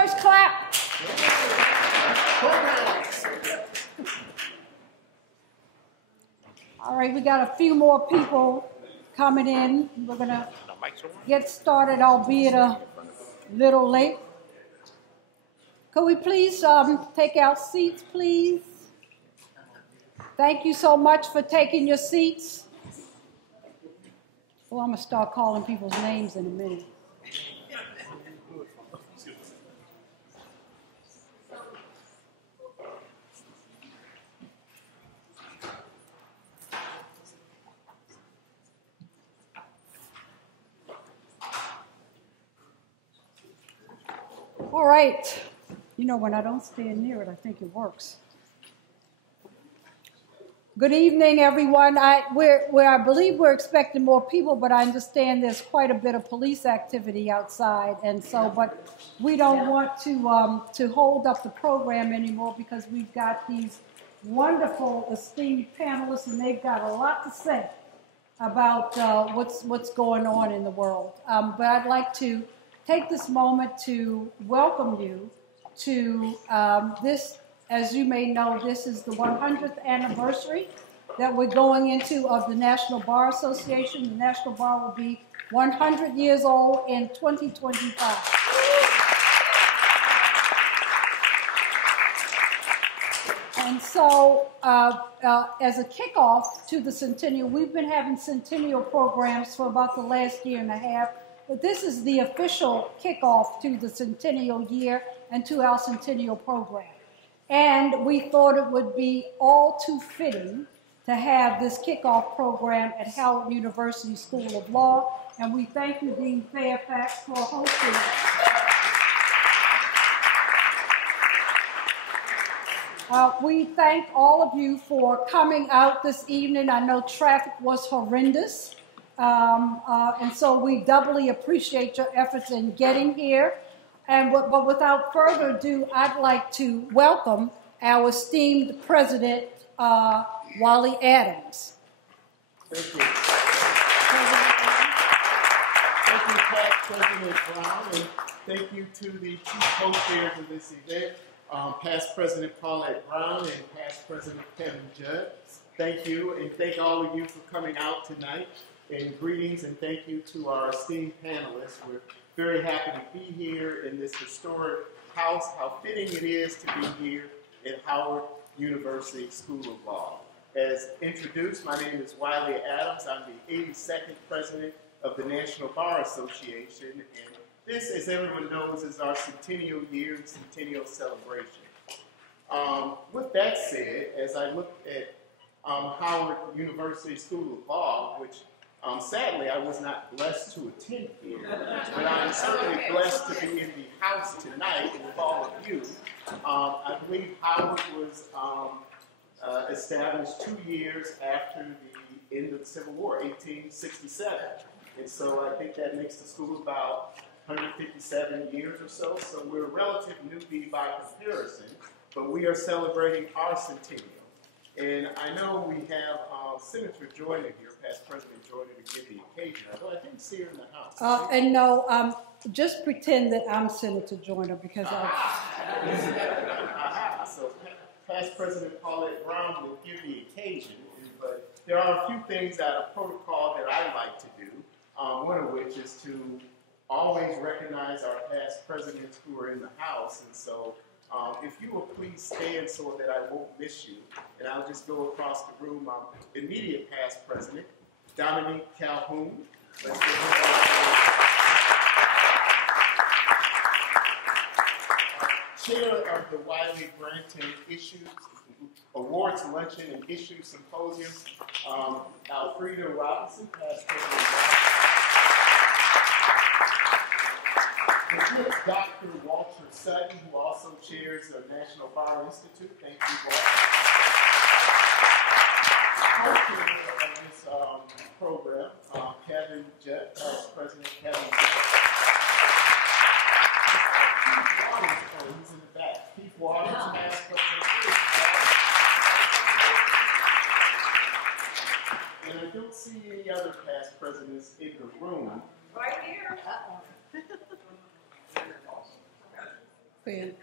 First clap. All right, we got a few more people coming in. We're going to get started, albeit a little late. Could we please take our seats, please? Thank you so much for taking your seats. Well, I'm going to start calling people's names in a minute. All right. You know, when I don't stand near it, I think it works. Good evening, everyone. I believe we're expecting more people, but I understand there's quite a bit of police activity outside, and so, but we don't want to hold up the program anymore because we've got these wonderful, esteemed panelists, and they've got a lot to say about what's going on in the world. But I'd like to take this moment to welcome you to this. As you may know, this is the 100th anniversary that we're going into of the National Bar Association. The National Bar will be 100 years old in 2025. And so, as a kickoff to the Centennial, we've been having Centennial programs for about the last year and a half. But this is the official kickoff to the Centennial year and to our Centennial program. And we thought it would be all too fitting to have this kickoff program at Howard University School of Law. And we thank you, Dean Fairfax, for hosting it. We thank all of you for coming out this evening. I know traffic was horrendous. And so we doubly appreciate your efforts in getting here. But without further ado, I'd like to welcome our esteemed President, Wally Adams. Thank you. Thank you, past President Brown, and thank you to the two co-chairs of this event, past President Paulette Brown and past President Kevin Judd. Thank you, and thank all of you for coming out tonight. And greetings, and thank you to our esteemed panelists. We're very happy to be here in this historic house. How fitting it is to be here at Howard University School of Law. As introduced, my name is Wiley Adams. I'm the 82nd president of the National Bar Association. And this, as everyone knows, is our centennial year and centennial celebration. With that said, as I look at Howard University School of Law, which sadly, I was not blessed to attend here, but I'm certainly blessed to be in the house tonight with all of you. I believe Howard was established 2 years after the end of the Civil War, 1867. And so I think that makes the school about 157 years or so. So we're a relative newbie by comparison, but we are celebrating our centennial. And I know we have Senator Joyner here, past President Joyner, to give the occasion, although I didn't see her in the house. And no, just pretend that I'm Senator Joyner because So past President Paulette Brown will give the occasion, but there are a few things out of protocol that I like to do, one of which is to always recognize our past presidents who are in the house, and so if you will please stand so that I won't miss you, and I'll just go across the room. Immediate past president, Dominique Calhoun. Let's give Chair of the Wiley Granton Issues Awards Luncheon and Issues Symposium, Alfreda Robinson, past president. Dr. Walter Sutton, who also chairs the National Bar Institute. Thank you, Walter. Co-chair of this program, Kevin Judd, Vice President Kevin Judd. He's in the back. Keith Waters, past president. And I don't see any other past presidents in the room. Right here. Ben.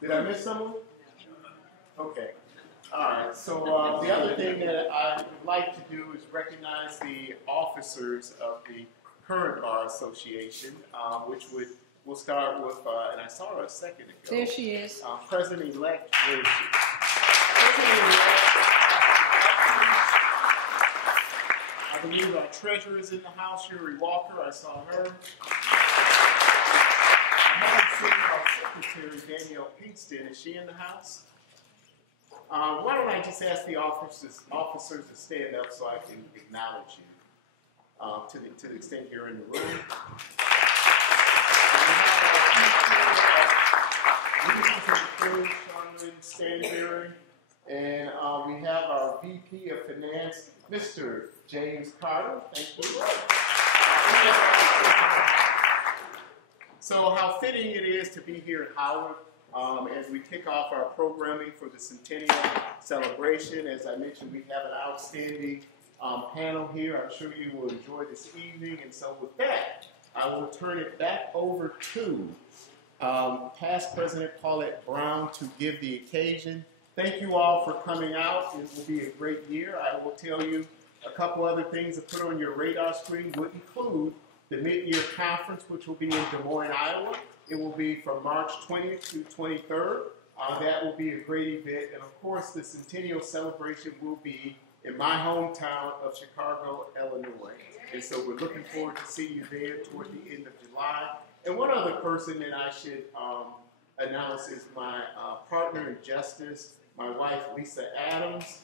Did I miss someone? Okay. All right. So the other thing that I would like to do is recognize the officers of the current Bar Association, we'll start with, and I saw her a second ago. There she is. President-elect, where is she? President-elect, I believe our treasurer is in the house, Sherry Walker. I saw her. I haven't seen our secretary, Danielle Pinkston. Is she in the house? Why don't I just ask the officers to stand up so I can acknowledge you to the extent you're in the room. Charlene Stanberry, and we have our VP of Finance, Mr. James Carter. Thank you. So how fitting it is to be here at Howard as we kick off our programming for the Centennial celebration. As I mentioned, we have an outstanding panel here. I'm sure you will enjoy this evening. And so with that, I will turn it back over to past President Paulette Brown to give the occasion. Thank you all for coming out. It will be a great year. I will tell you a couple other things to put on your radar screen would include the mid-year conference, which will be in Des Moines, Iowa. It will be from March 20th to 23rd. That will be a great event. And of course, the Centennial celebration will be in my hometown of Chicago, Illinois. And so we're looking forward to seeing you there toward the end of July. And one other person that I should announce is my partner in justice, my wife, Lisa Adams.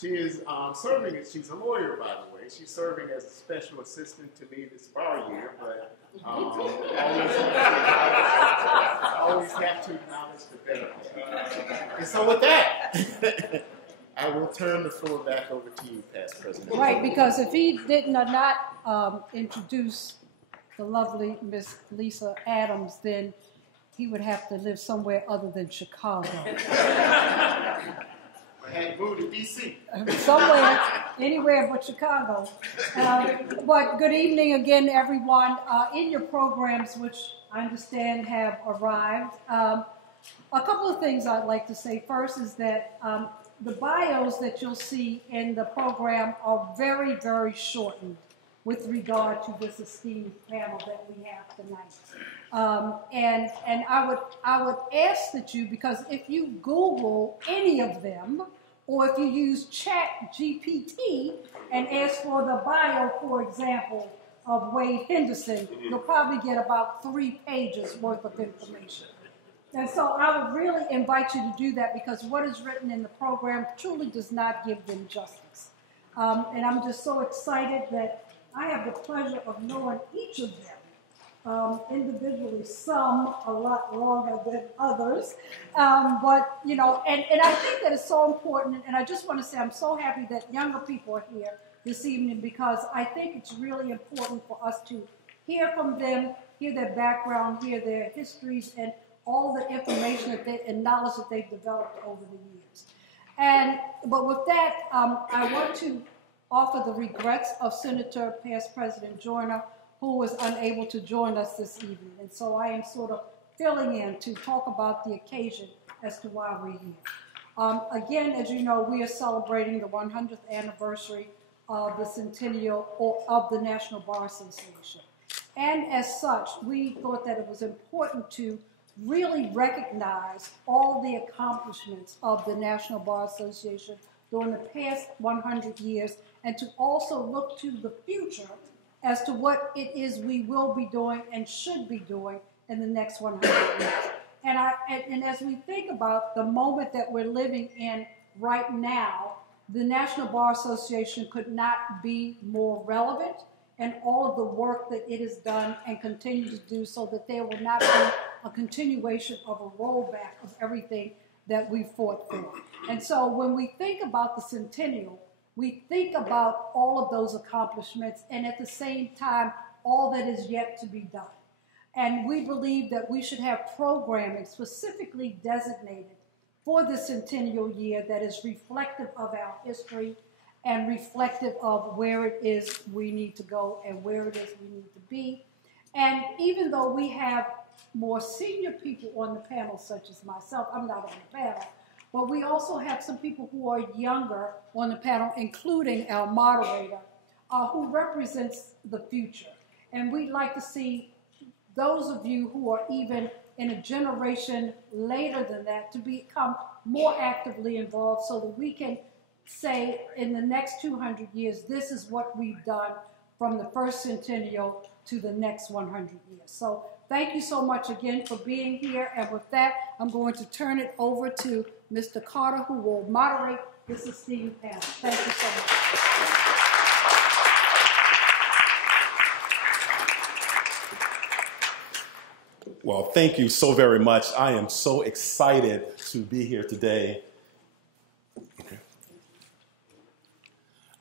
She is serving, she's a lawyer, by the way. She's serving as a special assistant to me this bar year, but always have to acknowledge the benefit. And so with that, I will turn the floor back over to you, past President. Right, because if he did not introduce the lovely Miss Lisa Adams, then he would have to live somewhere other than Chicago. I had to move to D.C. Somewhere, anywhere but Chicago. But good evening again, everyone. In your programs, which I understand have arrived, a couple of things I'd like to say. First is that the bios that you'll see in the program are very, very shortened with regard to this esteemed panel that we have tonight. And I would ask that you, because if you Google any of them, or if you use Chat GPT and ask for the bio, for example, of Wade Henderson, you'll probably get about 3 pages worth of information. And so I would really invite you to do that, because what is written in the program truly does not give them justice. And I'm just so excited that I have the pleasure of knowing each of them individually, some a lot longer than others. But, you know, and I think that it's so important, and I just want to say I'm so happy that younger people are here this evening, because I think it's really important for us to hear from them, hear their background, hear their histories, and all the information and knowledge that they've developed over the years. But with that, I want to offer the regrets of Senator past President Joyner, who was unable to join us this evening. And so I am sort of filling in to talk about the occasion as to why we're here. Again, as you know, we are celebrating the 100th anniversary of the Centennial, or of the National Bar Association. And as such, we thought that it was important to really recognize all the accomplishments of the National Bar Association during the past 100 years, and to also look to the future as to what it is we will be doing and should be doing in the next 100 years. And as we think about the moment that we're living in right now, the National Bar Association could not be more relevant, and all of the work that it has done and continues to do, so that there will not be a continuation of a rollback of everything that we fought for. And so when we think about the Centennial, we think about all of those accomplishments, and at the same time, all that is yet to be done. And we believe that we should have programming specifically designated for the Centennial year that is reflective of our history and reflective of where it is we need to go and where it is we need to be. And even though we have more senior people on the panel, such as myself, I'm not on the panel, but we also have some people who are younger on the panel, including our moderator, who represents the future. And we'd like to see those of you who are even in a generation later than that to become more actively involved so that we can say in the next 200 years, this is what we've done from the first centennial to the next 100 years. So thank you so much again for being here. And with that, I'm going to turn it over to Mr. Carter, who will moderate this esteemed panel. Thank you so much. Well, thank you so very much. I am so excited to be here today.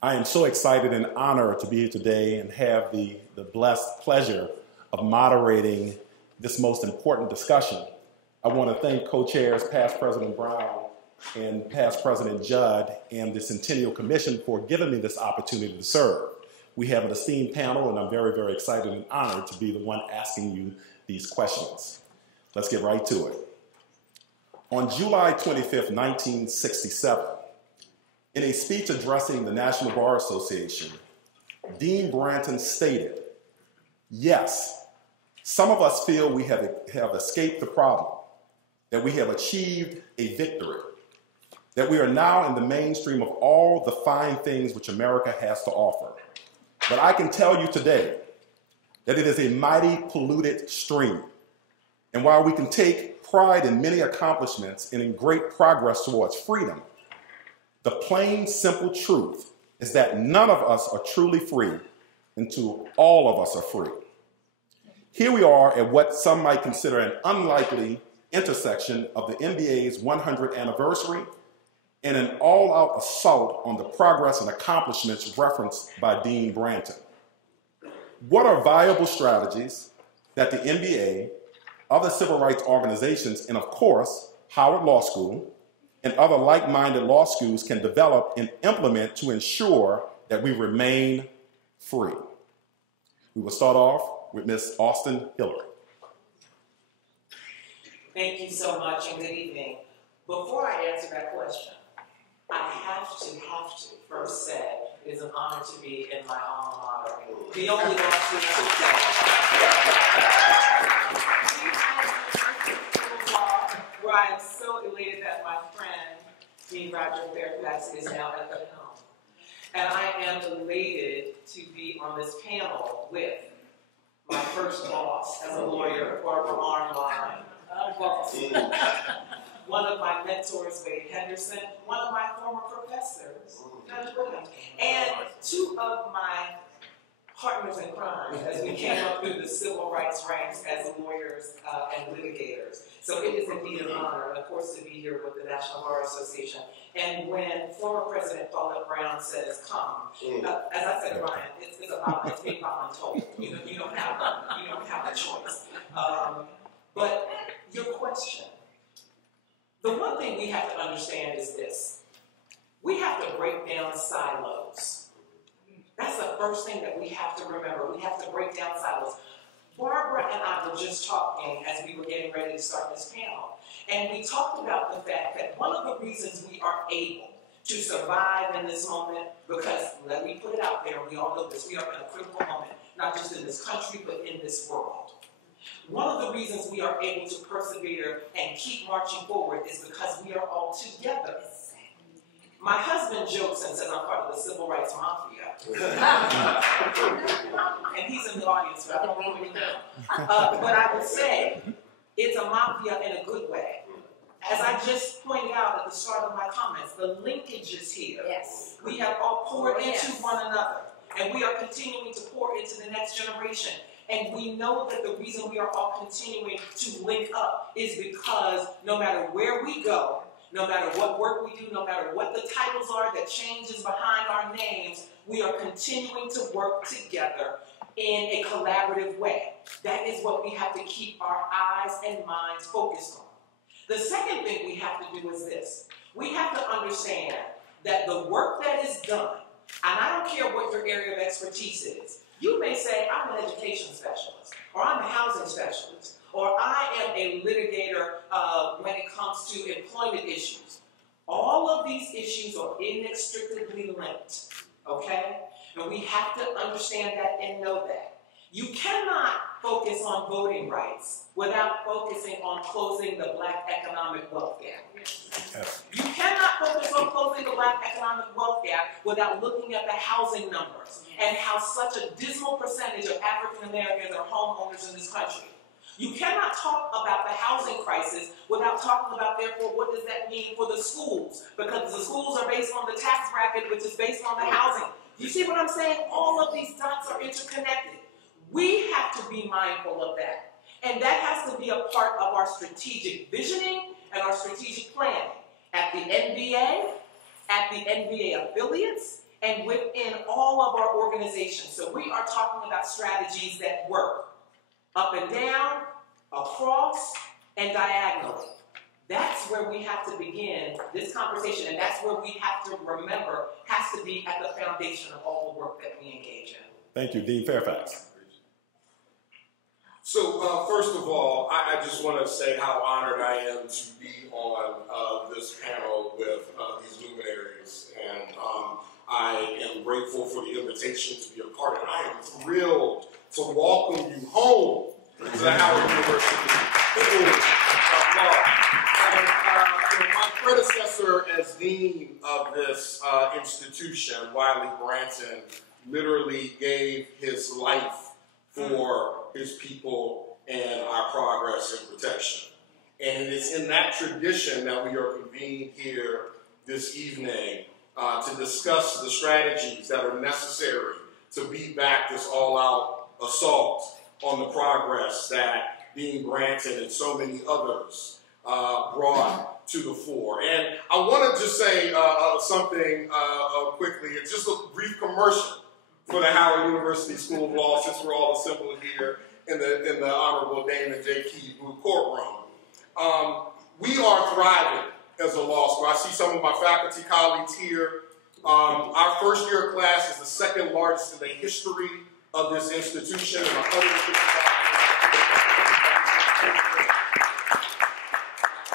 I am so excited and honored to be here today and have the blessed pleasure of moderating this most important discussion. I want to thank co-chairs past President Brown and past President Judd and the Centennial Commission for giving me this opportunity to serve. We have an esteemed panel, and I'm very, very excited and honored to be the one asking you these questions. Let's get right to it. On July 25th, 1967, in a speech addressing the National Bar Association, Dean Branton stated, "Yes, some of us feel we have escaped the problem, that we have achieved a victory, that we are now in the mainstream of all the fine things which America has to offer. But I can tell you today that it is a mighty polluted stream. And while we can take pride in many accomplishments and in great progress towards freedom, the plain, simple truth is that none of us are truly free until all of us are free." Here we are at what some might consider an unlikely intersection of the NBA's 100th anniversary and an all-out assault on the progress and accomplishments referenced by Dean Branton. What are viable strategies that the NBA, other civil rights organizations, and of course, Howard Law School, and other like-minded law schools can develop and implement to ensure that we remain free? We will start off with Ms. Austin Hillary. Thank you so much and good evening. Before I answer that question, I have to first say it is an honor to be in my alma mater. The only law school where I am so elated that my friend, Dean Roger Fairfax, is now at the helm. And I am elated to be on this panel with my first boss as a lawyer, Barbara Arnline, one of my mentors, Wade Henderson, one of my former professors, Judge Williams, and two of my partners in crime as we came up through the civil rights ranks as lawyers and litigators. So it is indeed an honor, and of course, to be here with the National Bar Association. And when former President Paulette Brown says, "Come," as I said, Ryan, it's being voluntold. You don't have a choice. But your question, the one thing we have to understand is this: we have to break down silos. That's the first thing that we have to remember. We have to break down silos. Barbara and I were just talking as we were getting ready to start this panel, and we talked about the fact that one of the reasons we are able to survive in this moment, because let me put it out there, we all know this, we are in a critical moment, not just in this country, but in this world. One of the reasons we are able to persevere and keep marching forward is because we are all together. My husband jokes and says I'm part of the civil rights mafia. And he's in the audience, but I don't really know. But I would say it's a mafia in a good way. As I just pointed out at the start of my comments, the linkages here. Yes. We have all poured into one another, and we are continuing to pour into the next generation. And we know that the reason we are all continuing to link up is because no matter where we go, no matter what work we do, no matter what the titles are that changes behind our names, we are continuing to work together in a collaborative way. That is what we have to keep our eyes and minds focused on. The second thing we have to do is this. We have to understand that the work that is done and I don't care what your area of expertise is. You may say, I'm an education specialist, or I'm a housing specialist, or I am a litigator when it comes to employment issues. All of these issues are inextricably linked, okay? And we have to understand that and know that. You cannot focus on voting rights without focusing on closing the Black economic wealth gap. Yes. You cannot focus on closing the Black economic wealth gap without looking at the housing numbers and how such a dismal percentage of African Americans are homeowners in this country. You cannot talk about the housing crisis without talking about, therefore, what does that mean for the schools? Because the schools are based on the tax bracket, which is based on the housing. You see what I'm saying? All of these dots are interconnected. We have to be mindful of that. And that has to be a part of our strategic visioning and our strategic planning at the NBA, at the NBA affiliates, and within all of our organizations. So we are talking about strategies that work up and down, across, and diagonally. That's where we have to begin this conversation, and that's where we have to remember has to be at the foundation of all the work that we engage in. Thank you, Dean Fairfax. So first of all, I just want to say how honored I am to be on this panel with these luminaries, and I am grateful for the invitation to be a part of it. I am thrilled to welcome you home to the Howard University School of Law. And my predecessor as dean of this institution, Wiley Branton, literally gave his life for his people and our progress and protection. And it is in that tradition that we are convened here this evening to discuss the strategies that are necessary to beat back this all-out assault on the progress that Dean Branton and so many others brought to the fore. And I want to just say something quickly. It's just a brief commercial for the Howard University School of Law, since we're all assembled here in the Honorable Damon J. Key courtroom. We are thriving as a law school. I see some of my faculty colleagues here. Our first year class is the second largest in the history of this institution.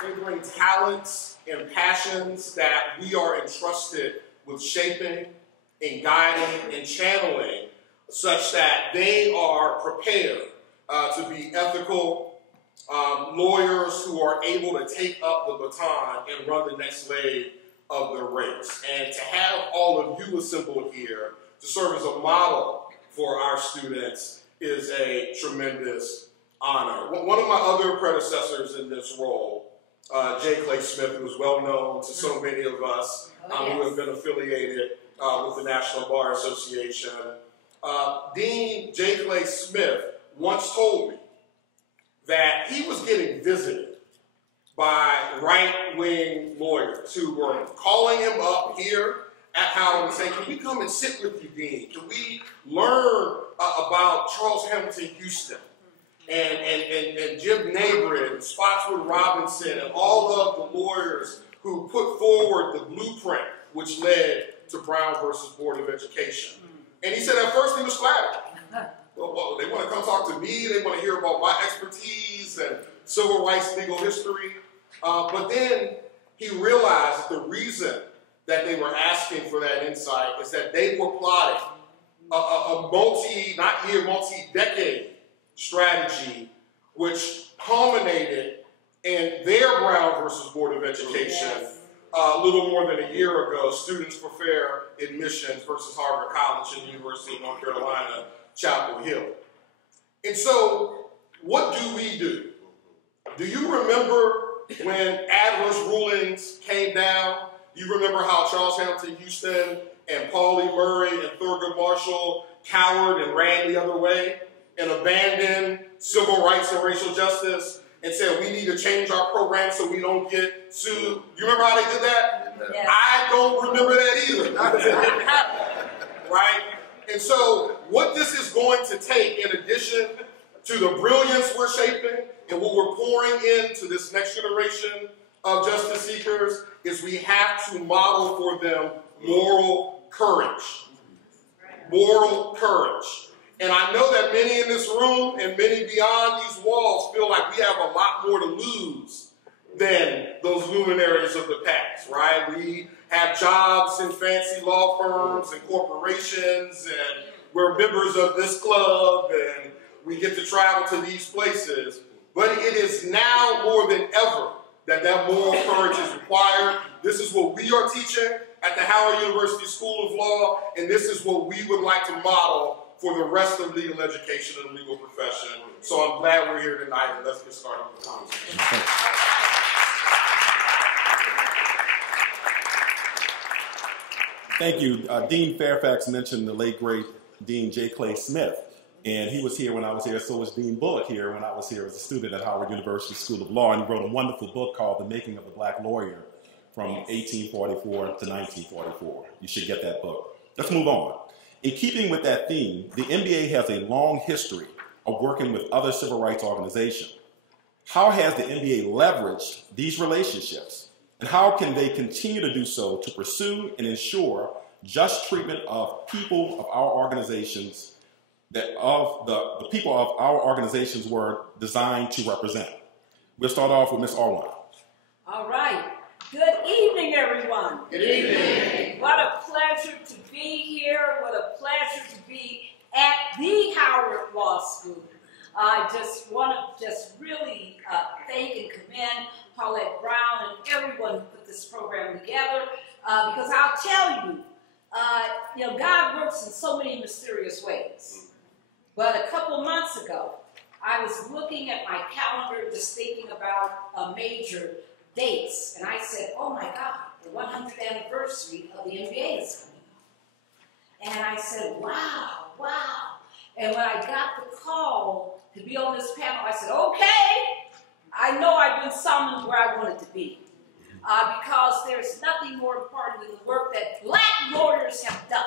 They bring talents and passions that we are entrusted with shaping and guiding and channeling such that they are prepared to be ethical lawyers who are able to take up the baton and run the next leg of the race. And to have all of you assembled here to serve as a model for our students is a tremendous honor. One of my other predecessors in this role, J. Clay Smith, who is well known to so many of us who have been affiliated with the National Bar Association. Dean J. Clay Smith once told me that he was getting visited by right-wing lawyers who were calling him up here at Howard and saying, can we come and sit with you, Dean? Can we learn about Charles Hamilton Houston and Jim Nabrid and Spotswood Robinson and all of the lawyers who put forward the blueprint which led to Brown versus Board of Education. And he said at first he was flattered. Well, they want to come talk to me, they want to hear about my expertise and civil rights legal history. But then he realized that the reason that they were asking for that insight is that they were plotting a multi-decade strategy which culminated in their Brown versus Board of Education a little more than a year ago, Students for Fair Admissions versus Harvard College and the University of North Carolina, Chapel Hill. And so, what do we do? Do you remember when adverse rulings came down? You remember how Charles Hamilton Houston and Pauli Murray and Thurgood Marshall cowered and ran the other way and abandoned civil rights and racial justice and said we need to change our program so we don't get sued? You remember how they did that? Yes. I don't remember that either. Because it didn't happen, right? And so what this is going to take, in addition to the brilliance we're shaping and what we're pouring into this next generation of justice seekers, is we have to model for them moral courage. Moral courage. And I know that many in this room and many beyond these walls feel like we have a lot more to lose than those luminaries of the past, right? We have jobs in fancy law firms and corporations, and we're members of this club, and we get to travel to these places. But it is now more than ever that moral courage is required. This is what we are teaching at the Howard University School of Law, and this is what we would like to model for the rest of legal education and the legal profession. So I'm glad we're here tonight, and let's get started with the conversation. Thank you. Dean Fairfax mentioned the late, great Dean J. Clay Smith, and he was here when I was here. So was Dean Bullock here when I was here as a student at Howard University School of Law, and he wrote a wonderful book called The Making of a Black Lawyer from 1844 to 1944. You should get that book. Let's move on. In keeping with that theme, the NBA has a long history of working with other civil rights organizations. How has the NBA leveraged these relationships, and how can they continue to do so to pursue and ensure just treatment of people of our organizations that the people of our organizations were designed to represent? We'll start off with Ms. Arwan. All right. Good evening, everyone. Good evening. What a pleasure to be here. What a pleasure to be at the Howard Law School. I just want to really thank and commend Paulette Brown and everyone who put this program together, because I'll tell you, God works in so many mysterious ways. But a couple months ago, I was looking at my calendar, just thinking about major dates, and I said, oh my God, the 100th anniversary of the NBA is coming up. And I said, wow. And when I got the call to be on this panel, I said, okay, I know I've been summoned where I wanted to be. Because there's nothing more important than the work that Black lawyers have done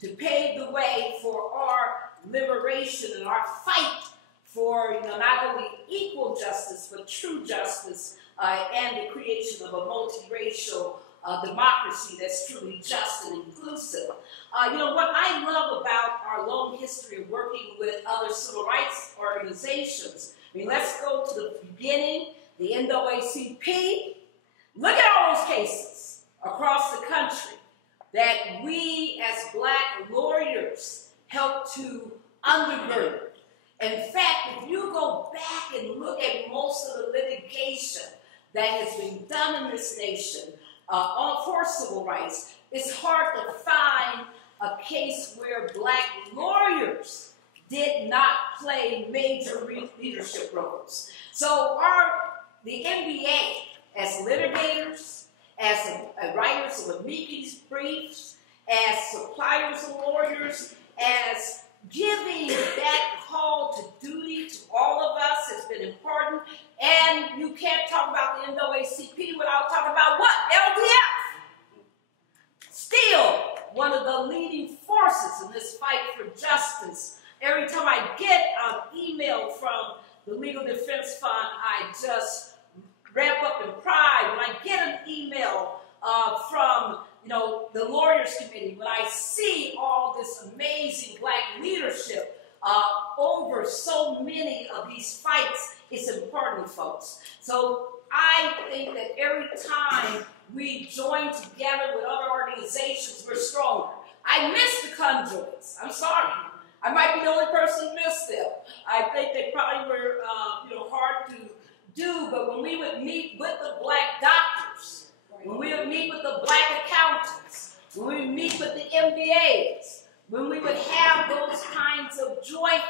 to pave the way for our liberation and our fight for not only equal justice, but true justice, and the creation of a multiracial democracy that's truly just and inclusive. What I love about our long history of working with other civil rights organizations, let's go to the beginning, the NAACP. Look at all those cases across the country that we as Black lawyers helped to undergird. In fact, if you go back and look at most of the litigation that has been done in this nation for civil rights, it's hard to find a case where Black lawyers did not play major leadership roles. So the NBA, as litigators, as writers of amicus briefs, as suppliers of lawyers, as giving that call to duty to all of us has been important. And you can't talk about the NAACP without talking about what? LDF. Still one of the leading forces in this fight for justice. Every time I get an email from the Legal Defense Fund, I just wrap up in pride. When I get an email from the Lawyers Committee, when I see all this amazing Black leadership over so many of these fights, it's important, folks. So I think that every time we join together with other organizations, we're stronger. I miss the conjoints. I'm sorry. I might be the only person who missed them. I think they probably were hard to do, but when we would meet with the Black doctors, when we would meet with the Black accountants, when we would meet with the MBAs, when we would have those kinds of joint,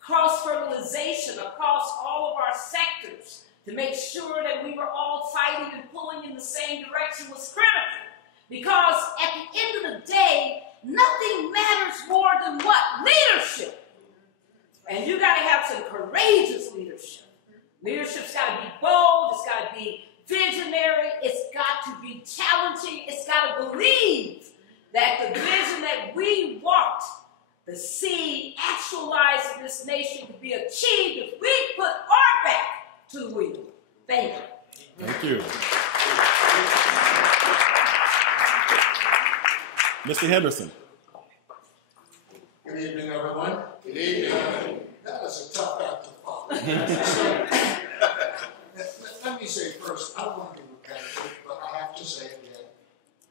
cross-fertilization across all of our sectors to make sure that we were all fighting and pulling in the same direction was critical. Because at the end of the day, nothing matters more than what? Leadership. And you got to have some courageous leadership. Leadership's got to be bold, it's got to be visionary, it's got to be challenging, it's got to believe that the vision that we want to see actualized in this nation to be achieved if we put our back to the wheel. Thank you. Thank you. Mr. Henderson. Good evening, everyone. Good evening. That was a tough act to follow. Let me say first, I don't want to be repetitive, but I have to say again,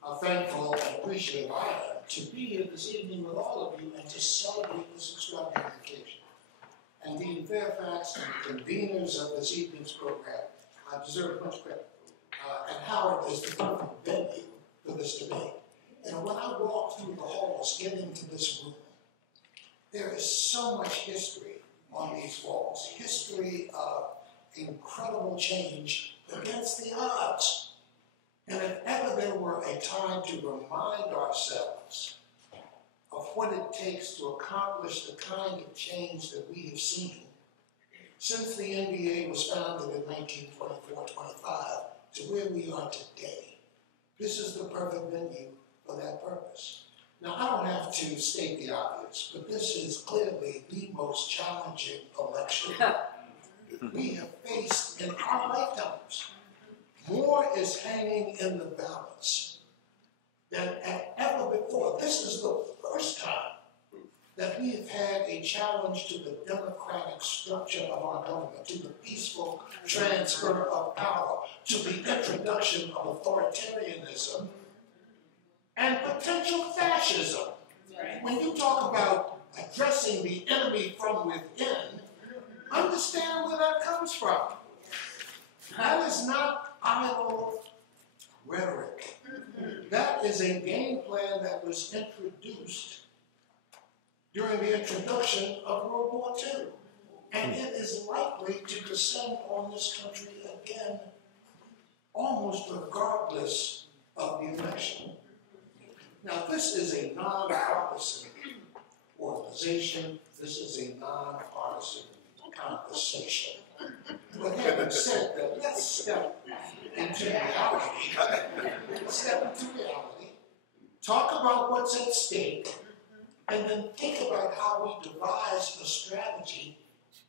I'm thankful and appreciative to be here this evening with all of you and to celebrate this extraordinary occasion. And Dean Fairfax and conveners of this evening's program deserve much credit. And Howard is the perfect venue for this debate. And when I walk through the halls, get into this room, there is so much history on these walls. History of incredible change against the odds. And if ever there were a time to remind ourselves of what it takes to accomplish the kind of change that we have seen since the NBA was founded in 1924-25 to where we are today, this is the perfect venue for that purpose. Now, I don't have to state the obvious, but this is clearly the most challenging election we have faced in our lifetimes. More is hanging in the balance than ever before. This is the first time that we have had a challenge to the democratic structure of our government, to the peaceful transfer of power, to the introduction of authoritarianism and potential fascism. When you talk about addressing the enemy from within, understand where that comes from. That is not idle rhetoric. That is a game plan that was introduced during the introduction of World War II. And it is likely to descend on this country again, almost regardless of the election. Now, this is a nonpartisan organization. This is a nonpartisan conversation. But having said that, let's step into reality. Talk about what's at stake, and then think about how we devise a strategy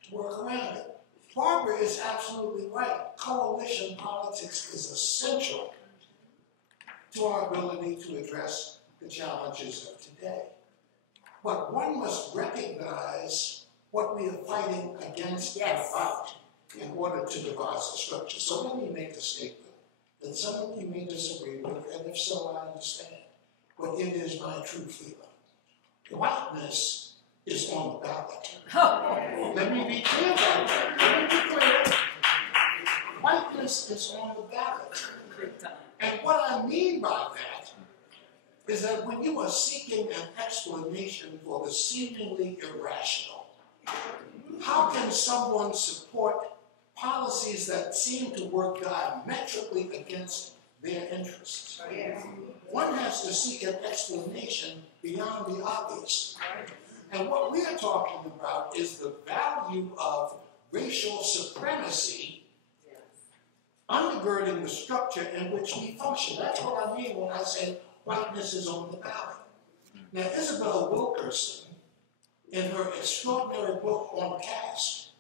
to work around it. Barbara is absolutely right. Coalition politics is essential to our ability to address the challenges of today. But one must recognize what we are fighting against and about in order to devise a structure. So let me make a statement that some of you may disagree with, and if so, I understand. But it is my true feeling. Whiteness is on the ballot. Let me be clear about that. Let me be clear. Whiteness is on the ballot. And what I mean by that is that when you are seeking an explanation for the seemingly irrational, how can someone support policies that seem to work diametrically against their interests? One has to seek an explanation beyond the obvious. And what we are talking about is the value of racial supremacy undergirding the structure in which we function. That's what I mean when I say whiteness is on the ballot. Now, Isabel Wilkerson, in her extraordinary book on caste,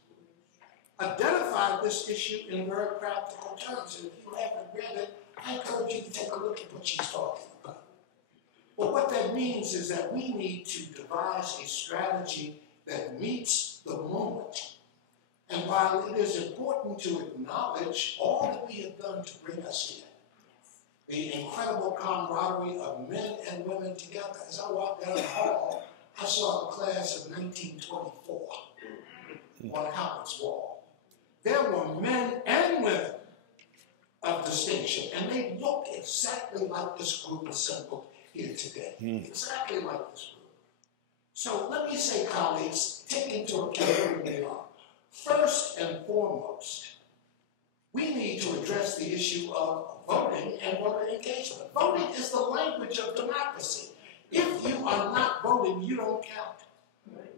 identified this issue in very practical terms. And if you haven't read it, I encourage you to take a look at what she's talking about. But what that means is that we need to devise a strategy that meets the moment. And while it is important to acknowledge all that we have done to bring us here, the incredible camaraderie of men and women together. As I walked down the hall, I saw the class of 1924 on Howard's wall. There were men and women of distinction, and they looked exactly like this group assembled here today. Exactly like this group. So let me say, colleagues, take into account who we are. First and foremost, we need to address the issue of voting and voter engagement. Voting is the language of democracy. If you are not voting, you don't count.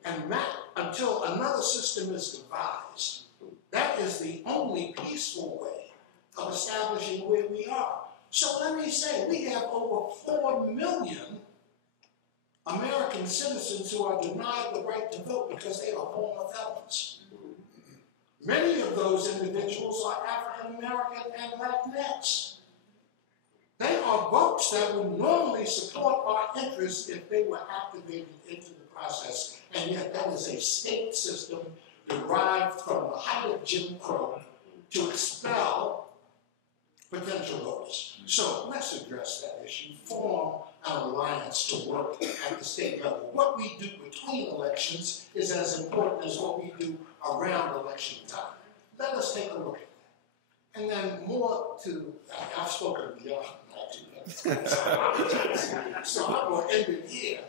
And that, until another system is devised, that is the only peaceful way of establishing where we are. So let me say, we have over 4 million American citizens who are denied the right to vote because they are former felons. Many of those individuals are African American and Latinx. They are votes that would normally support our interests if they were activated into the process, and yet that is a state system derived from the height of Jim Crow to expel potential voters. So let's address that issue, form an alliance to work at the state level. What we do between elections is as important as what we do around election time. Let us take a look at that. And then more to, I've spoken beyond my 2 minutes, so I'm going to end it here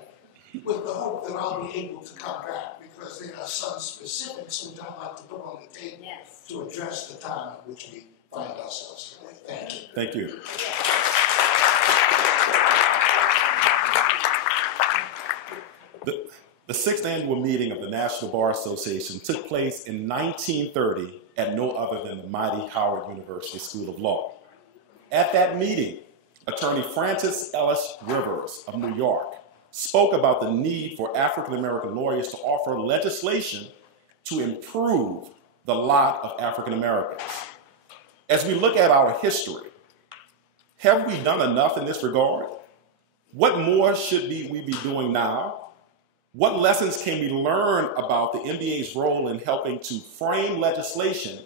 with the hope that I'll be able to come back, because there are some specifics which I'd like to put on the table to address the time in which we find ourselves today. Thank you. Thank you. The 6th annual meeting of the National Bar Association took place in 1930 at no other than the mighty Howard University School of Law. At that meeting, attorney Francis Ellis Rivers of New York spoke about the need for African American lawyers to offer legislation to improve the lot of African Americans. As we look at our history, have we done enough in this regard? What more should we be doing now? What lessons can we learn about the NBA's role in helping to frame legislation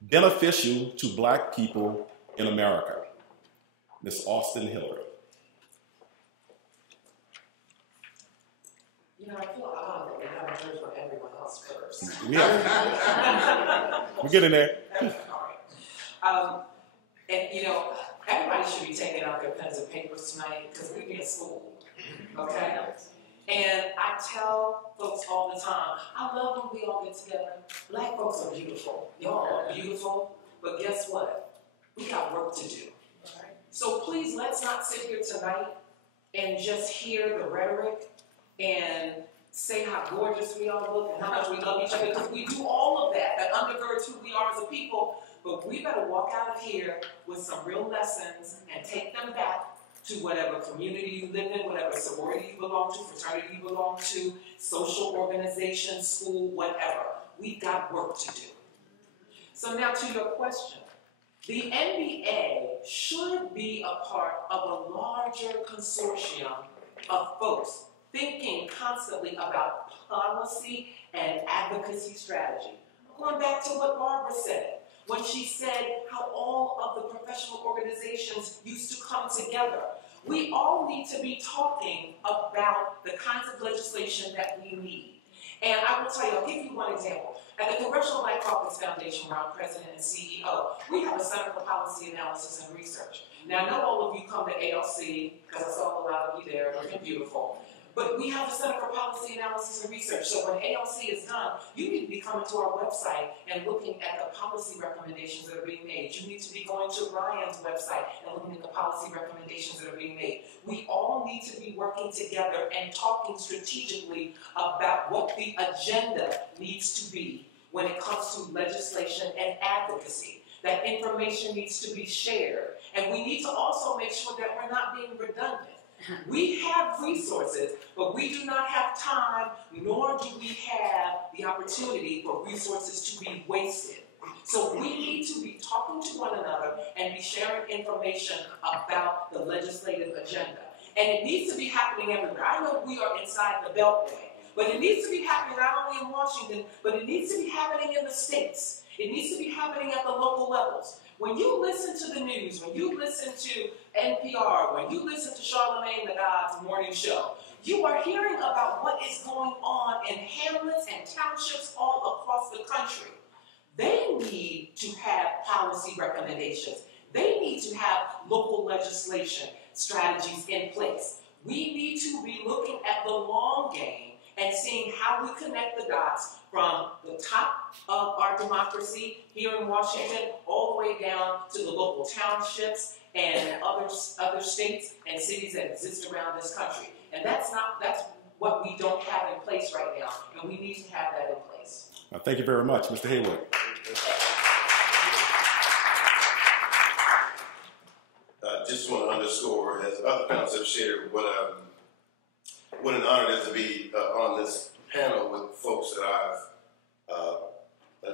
beneficial to Black people in America? Ms. Austin Hillary. You know, I feel odd that we haven't heard from everyone else first. We're getting there. All right. And you know, everybody should be taking out their pens and papers tonight because we'll be in school. Okay? And I tell folks all the time, I love when we all get together. Black folks are beautiful. Y'all are beautiful. But guess what? We got work to do. So please, let's not sit here tonight and just hear the rhetoric and say how gorgeous we all look and how much we love each other, because we do all of that. That undergirds who we are as a people. But we better walk out of here with some real lessons and take them back to whatever community you live in, whatever sorority you belong to, fraternity you belong to, social organization, school, whatever. We've got work to do. So now to your question. The NBA should be a part of a larger consortium of folks thinking constantly about policy and advocacy strategy. Going back to what Barbara said, when she said how all of the professional organizations used to come together. We all need to be talking about the kinds of legislation that we need. And I will tell you, I'll give you one example. At the Congressional Black Caucus Foundation, where I'm president and CEO, we have a Center for Policy Analysis and Research. Now, I know all of you come to ALC, because I saw a lot of you there, looking beautiful. But we have the Center for Policy Analysis and Research. So when ALC is done, you need to be coming to our website and looking at the policy recommendations that are being made. You need to be going to Ryan's website and looking at the policy recommendations that are being made. We all need to be working together and talking strategically about what the agenda needs to be when it comes to legislation and advocacy. That information needs to be shared. And we need to also make sure that we're not being redundant. We have resources, but we do not have time, nor do we have the opportunity for resources to be wasted. So we need to be talking to one another and be sharing information about the legislative agenda. And it needs to be happening everywhere. I know we are inside the Beltway, but it needs to be happening not only in Washington, but it needs to be happening in the states. It needs to be happening at the local levels. When you listen to the news, when you listen to NPR, when you listen to Charlemagne the God's morning show, you are hearing about what is going on in hamlets and townships all across the country. They need to have policy recommendations. They need to have local legislation strategies in place. We need to be looking at the long game and seeing how we connect the dots from the top of our democracy here in Washington all the way down to the local townships and other states and cities that exist around this country. And that's what we don't have in place right now, and we need to have that in place. Thank you very much, Mr. Haywood. Just want to underscore, as other panelists have shared, what an honor it is to be on this panel with folks that I've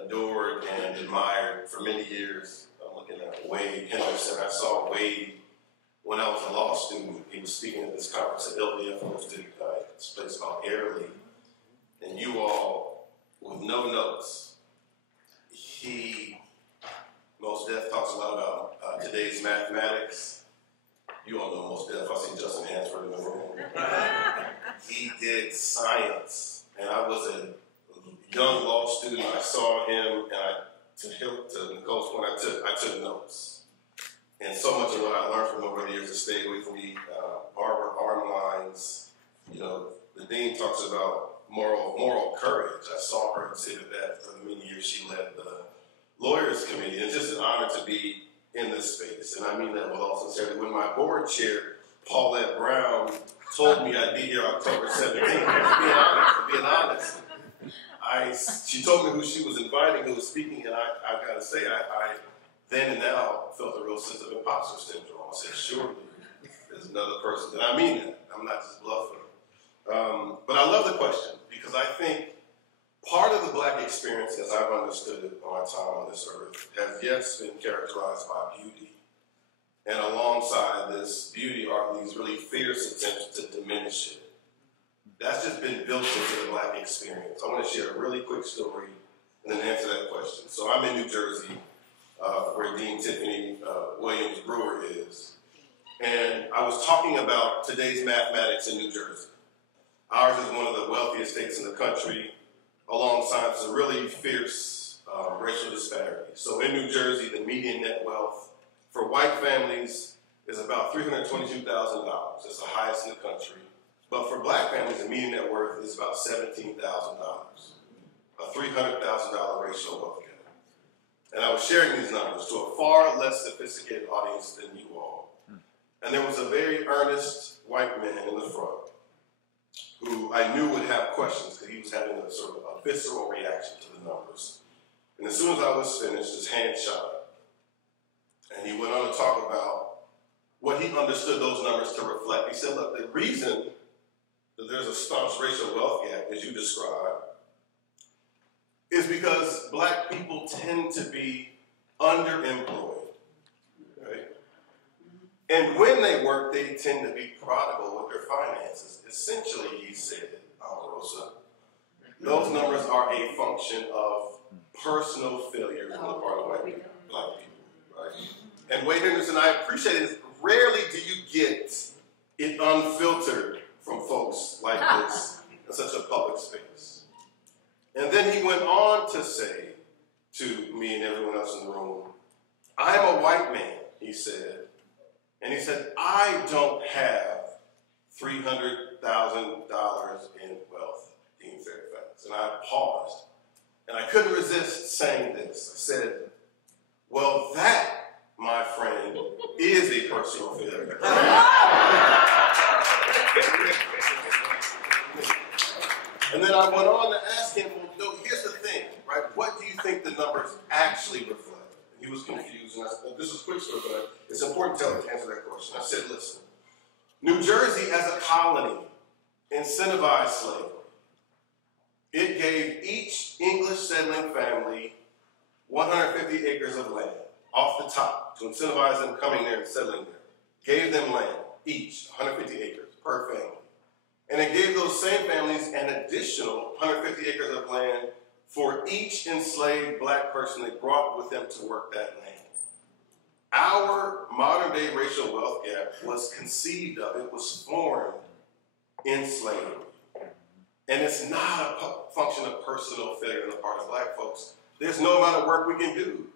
adored and admired for many years. I'm looking at Wade Henderson. I saw Wade when I was a law student, he was speaking at this conference at LDF hosted this place called Airly. And you all, with no notes, Mos Def talks a lot about today's mathematics. You all know Mos Def. I see Justin Hansford in the room. He did science, and I was a young law student. I saw him, and to Nicole's point, I took notes. And so much of what I learned from him over the years is stay away from the barber arm lines. You know, the dean talks about moral courage. I saw her exhibit that for the many years she led the Lawyers Committee. And it's just an honor to be in this space. And I mean that with all sincerity. When my board chair, Paulette Brown, told me I'd be here October 17th, I'm being honest. She told me who she was inviting, who was speaking, and I got to say, I then and now felt a real sense of imposter syndrome. I said, surely there's another person. And I mean that. I'm not just bluffing. But I love the question because I think part of the Black experience, as I've understood it on my time on this earth, has yes been characterized by beauty. And alongside this beauty are these really fierce attempts to diminish it. That's just been built into the Black experience. I want to share a really quick story and then answer that question. So I'm in New Jersey, where Dean Tiffany Williams Brewer is. And I was talking about today's mathematics in New Jersey. Ours is one of the wealthiest states in the country, alongside some really fierce racial disparities. So in New Jersey, the median net wealth for white families is about $322,000. It's the highest in the country. But for Black families, the median net worth is about $17,000, a $300,000 racial wealth gap. And I was sharing these numbers to a far less sophisticated audience than you all. And there was a very earnest white man in the front who I knew would have questions because he was having a sort of a visceral reaction to the numbers. And as soon as I was finished, his hand shot up. And he went on to talk about what he understood those numbers to reflect. He said, look, the reason that there's a staunch racial wealth gap, as you described, is because Black people tend to be underemployed, right? And when they work, they tend to be prodigal with their finances. Essentially, he said, Omarosa, those numbers are a function of personal failure on the part of Black people, right? And Wade Henderson, I appreciate it. Rarely do you get it unfiltered from folks like this in such a public space. And then he went on to say to me and everyone else in the room, I'm a white man, he said. And he said, I don't have $300,000 in wealth, Dean Fairfax. And I paused. And I couldn't resist saying this. I said, well, that, my friend, is a personal failure. And then I went on to ask him, well, no, here's the thing, right? What do you think the numbers actually reflect? And he was confused. And I said, this is a quick story, but it's important to answer that question. I said, listen, New Jersey as a colony incentivized slavery. It gave each English settling family 150 acres of land off the top to incentivize them coming there and settling there. Gave them land, each 150 acres per family. And it gave those same families an additional 150 acres of land for each enslaved Black person they brought with them to work that land. Our modern day racial wealth gap was conceived of, it was formed in slavery. And it's not a function of personal failure on the part of Black folks. There's no amount of work we can do.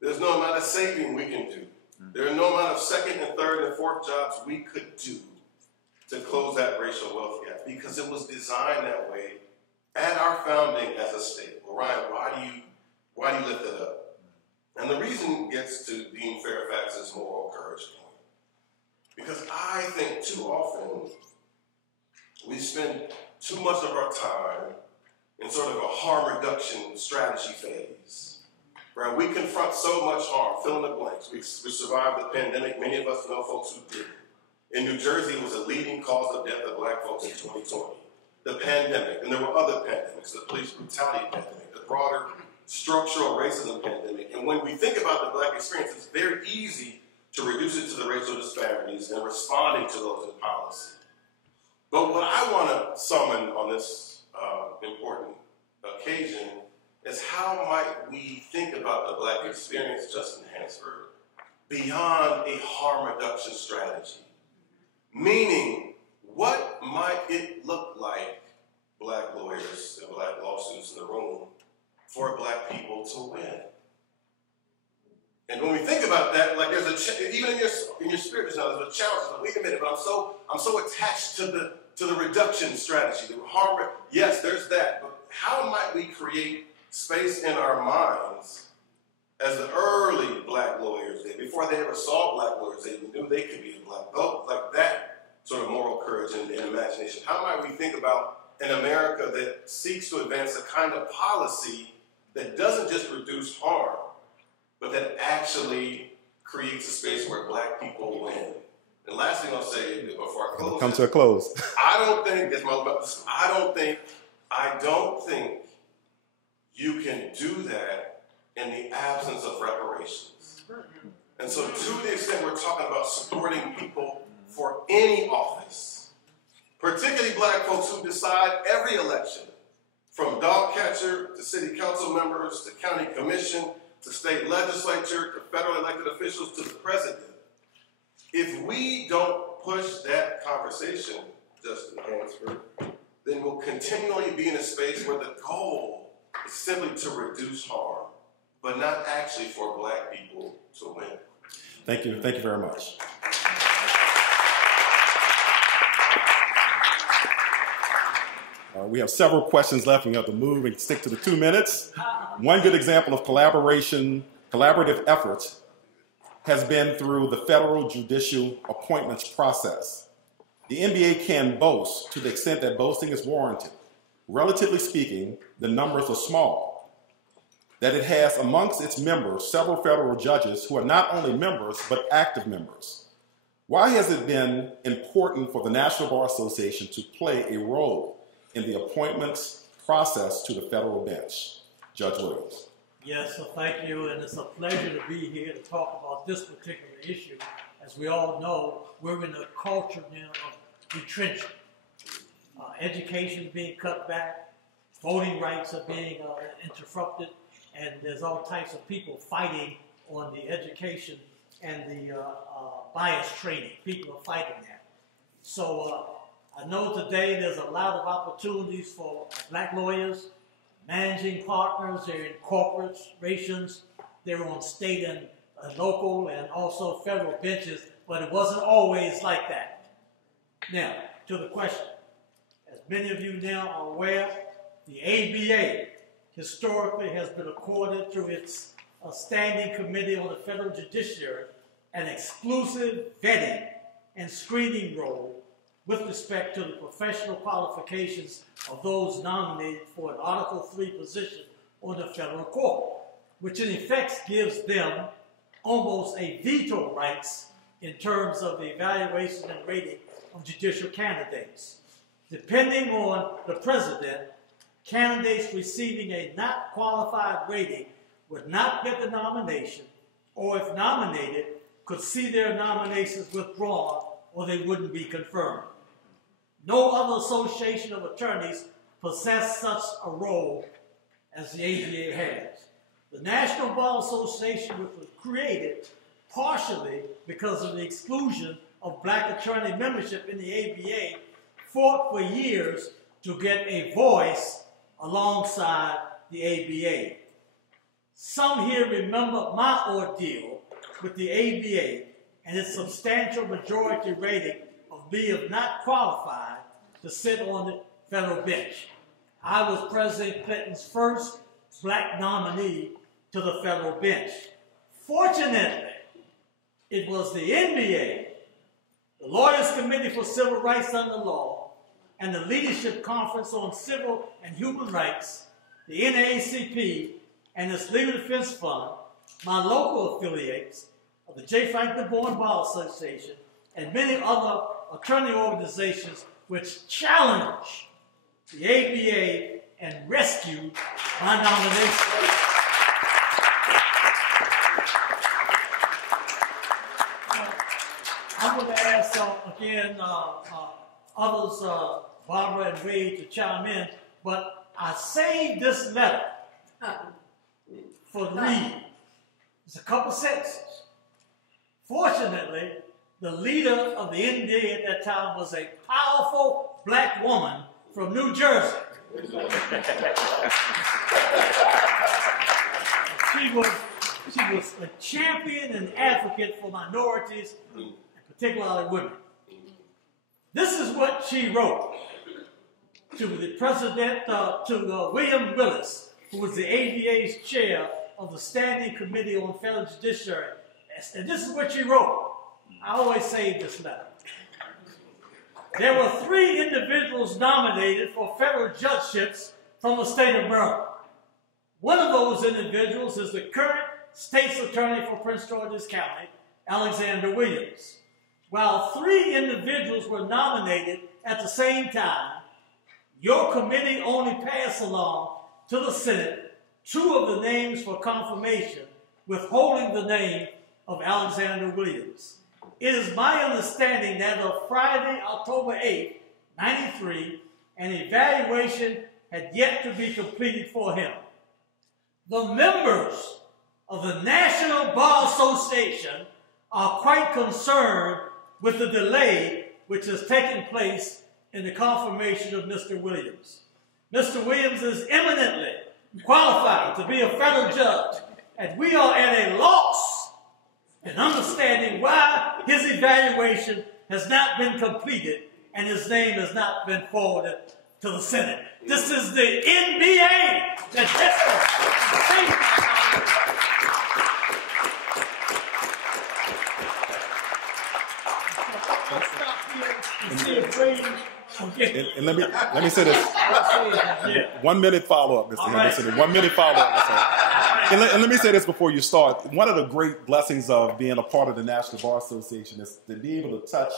There's no amount of saving we can do. There are no amount of second and third and fourth jobs we could do to close that racial wealth gap because it was designed that way at our founding as a state. Well, Ryan, why do you lift it up? And the reason gets to Dean Fairfax's moral courage point. Because I think too often we spend too much of our time in sort of a harm reduction strategy phase, where we confront so much harm, fill in the blanks. We survived the pandemic. Many of us know folks who did. In New Jersey, it was a leading cause of death of Black folks in 2020. The pandemic, and there were other pandemics, the police brutality pandemic, the broader structural racism pandemic. And when we think about the Black experience, it's very easy to reduce it to the racial disparities and responding to those in policy. But what I want to summon on this important occasion is how might we think about the Black experience just in Hansford beyond a harm reduction strategy? Meaning, what might it look like, Black lawyers and Black lawsuits in the room, for Black people to win? And when we think about that, like there's even in your spirit, there's a challenge. Like, wait a minute, but I'm so attached to the reduction strategy, the harm. Yes, there's that. But how might we create space in our minds, as the early Black lawyers did, before they ever saw Black lawyers, they knew they could be a Black belt, like that sort of moral courage and imagination. How might we think about an America that seeks to advance a kind of policy that doesn't just reduce harm, but that actually creates a space where Black people win? And last thing I'll say before I close, come to a close. I don't think you can do that in the absence of reparations. And so to the extent we're talking about supporting people for any office, particularly Black folks who decide every election, from dog catcher to city council members to county commission to state legislature to federal elected officials to the president, if we don't push that conversation, Justin Hansford, then we'll continually be in a space where the goal is simply to reduce harm, but not actually for Black people to win. Thank you very much. We have several questions left, and we have to move and stick to the 2 minutes. One good example of collaborative efforts has been through the federal judicial appointments process. The NBA can boast, to the extent that boasting is warranted. Relatively speaking, the numbers are small. That it has amongst its members several federal judges who are not only members, but active members. Why has it been important for the National Bar Association to play a role in the appointments process to the federal bench? Judge Williams. Yes, so thank you, and it's a pleasure to be here to talk about this particular issue. As we all know, we're in a culture now of retrenchment. Education is being cut back, voting rights are being interrupted, and there's all types of people fighting on the education and the bias training. People are fighting that. So I know today there's a lot of opportunities for Black lawyers, managing partners, they're in corporations, they're on state and local and also federal benches, but it wasn't always like that. Now, to the question. As many of you now are aware, the ABA historically has been accorded through its Standing Committee on the Federal Judiciary an exclusive vetting and screening role with respect to the professional qualifications of those nominated for an Article III position on the federal court, which in effect gives them almost a veto rights in terms of the evaluation and rating of judicial candidates. Depending on the president, candidates receiving a not qualified rating would not get the nomination, or if nominated, could see their nominations withdrawn or they wouldn't be confirmed. No other association of attorneys possess such a role as the ABA has. The National Bar Association, which was created partially because of the exclusion of Black attorney membership in the ABA, fought for years to get a voice alongside the ABA. Some here remember my ordeal with the ABA and its substantial majority rating of being not qualified to sit on the federal bench. I was President Clinton's first Black nominee to the federal bench. Fortunately, it was the NBA, the Lawyers Committee for Civil Rights Under Law, and the Leadership Conference on Civil and Human Rights, the NAACP, and its Legal Defense Fund, my local affiliates of the J. Franklin Bourne Bar Association, and many other attorney organizations which challenged the ABA and rescued my nomination. well, again, others, Barbara and Wade, to chime in, but I saved this letter for reading. It's a couple sentences. Fortunately, the leader of the NDA at that time was a powerful black woman from New Jersey. She was a champion and advocate for minorities, and particularly women. This is what she wrote to the president, to William Willis, who was the ADA's chair of the Standing Committee on Federal Judiciary. And this is what she wrote. I always save this letter. There were 3 individuals nominated for federal judgeships from the state of Maryland. One of those individuals is the current state's attorney for Prince George's County, Alexander Williams. While 3 individuals were nominated at the same time, your committee only passed along to the Senate 2 of the names for confirmation, withholding the name of Alexander Williams. It is my understanding that on Friday, October 8, 93, an evaluation had yet to be completed for him. The members of the National Bar Association are quite concerned with the delay which has taken place in the confirmation of Mr. Williams. Mr. Williams is eminently qualified to be a federal judge, and we are at a loss in understanding why his evaluation has not been completed and his name has not been forwarded to the Senate. This is the NBA that and let me say this. 1 minute follow-up, Mr. Henderson. 1 minute follow-up, and let me say this before you start. One of the great blessings of being a part of the National Bar Association is to be able to touch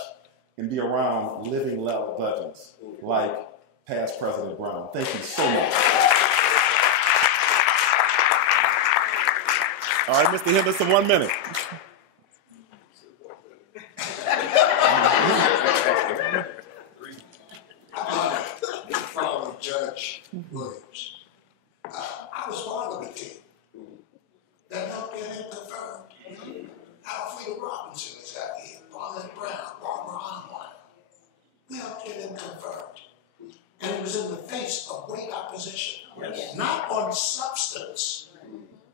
and be around living legends like past President Brown. Thank you so much. All right, Mr. Henderson, 1 minute. Judge Williams. I was part of the team that helped get him confirmed. Alfreda Robinson is out here, Paulette Brown, Barbara Onwine. We helped get him confirmed. And it was in the face of great opposition. Yes. Not on substance,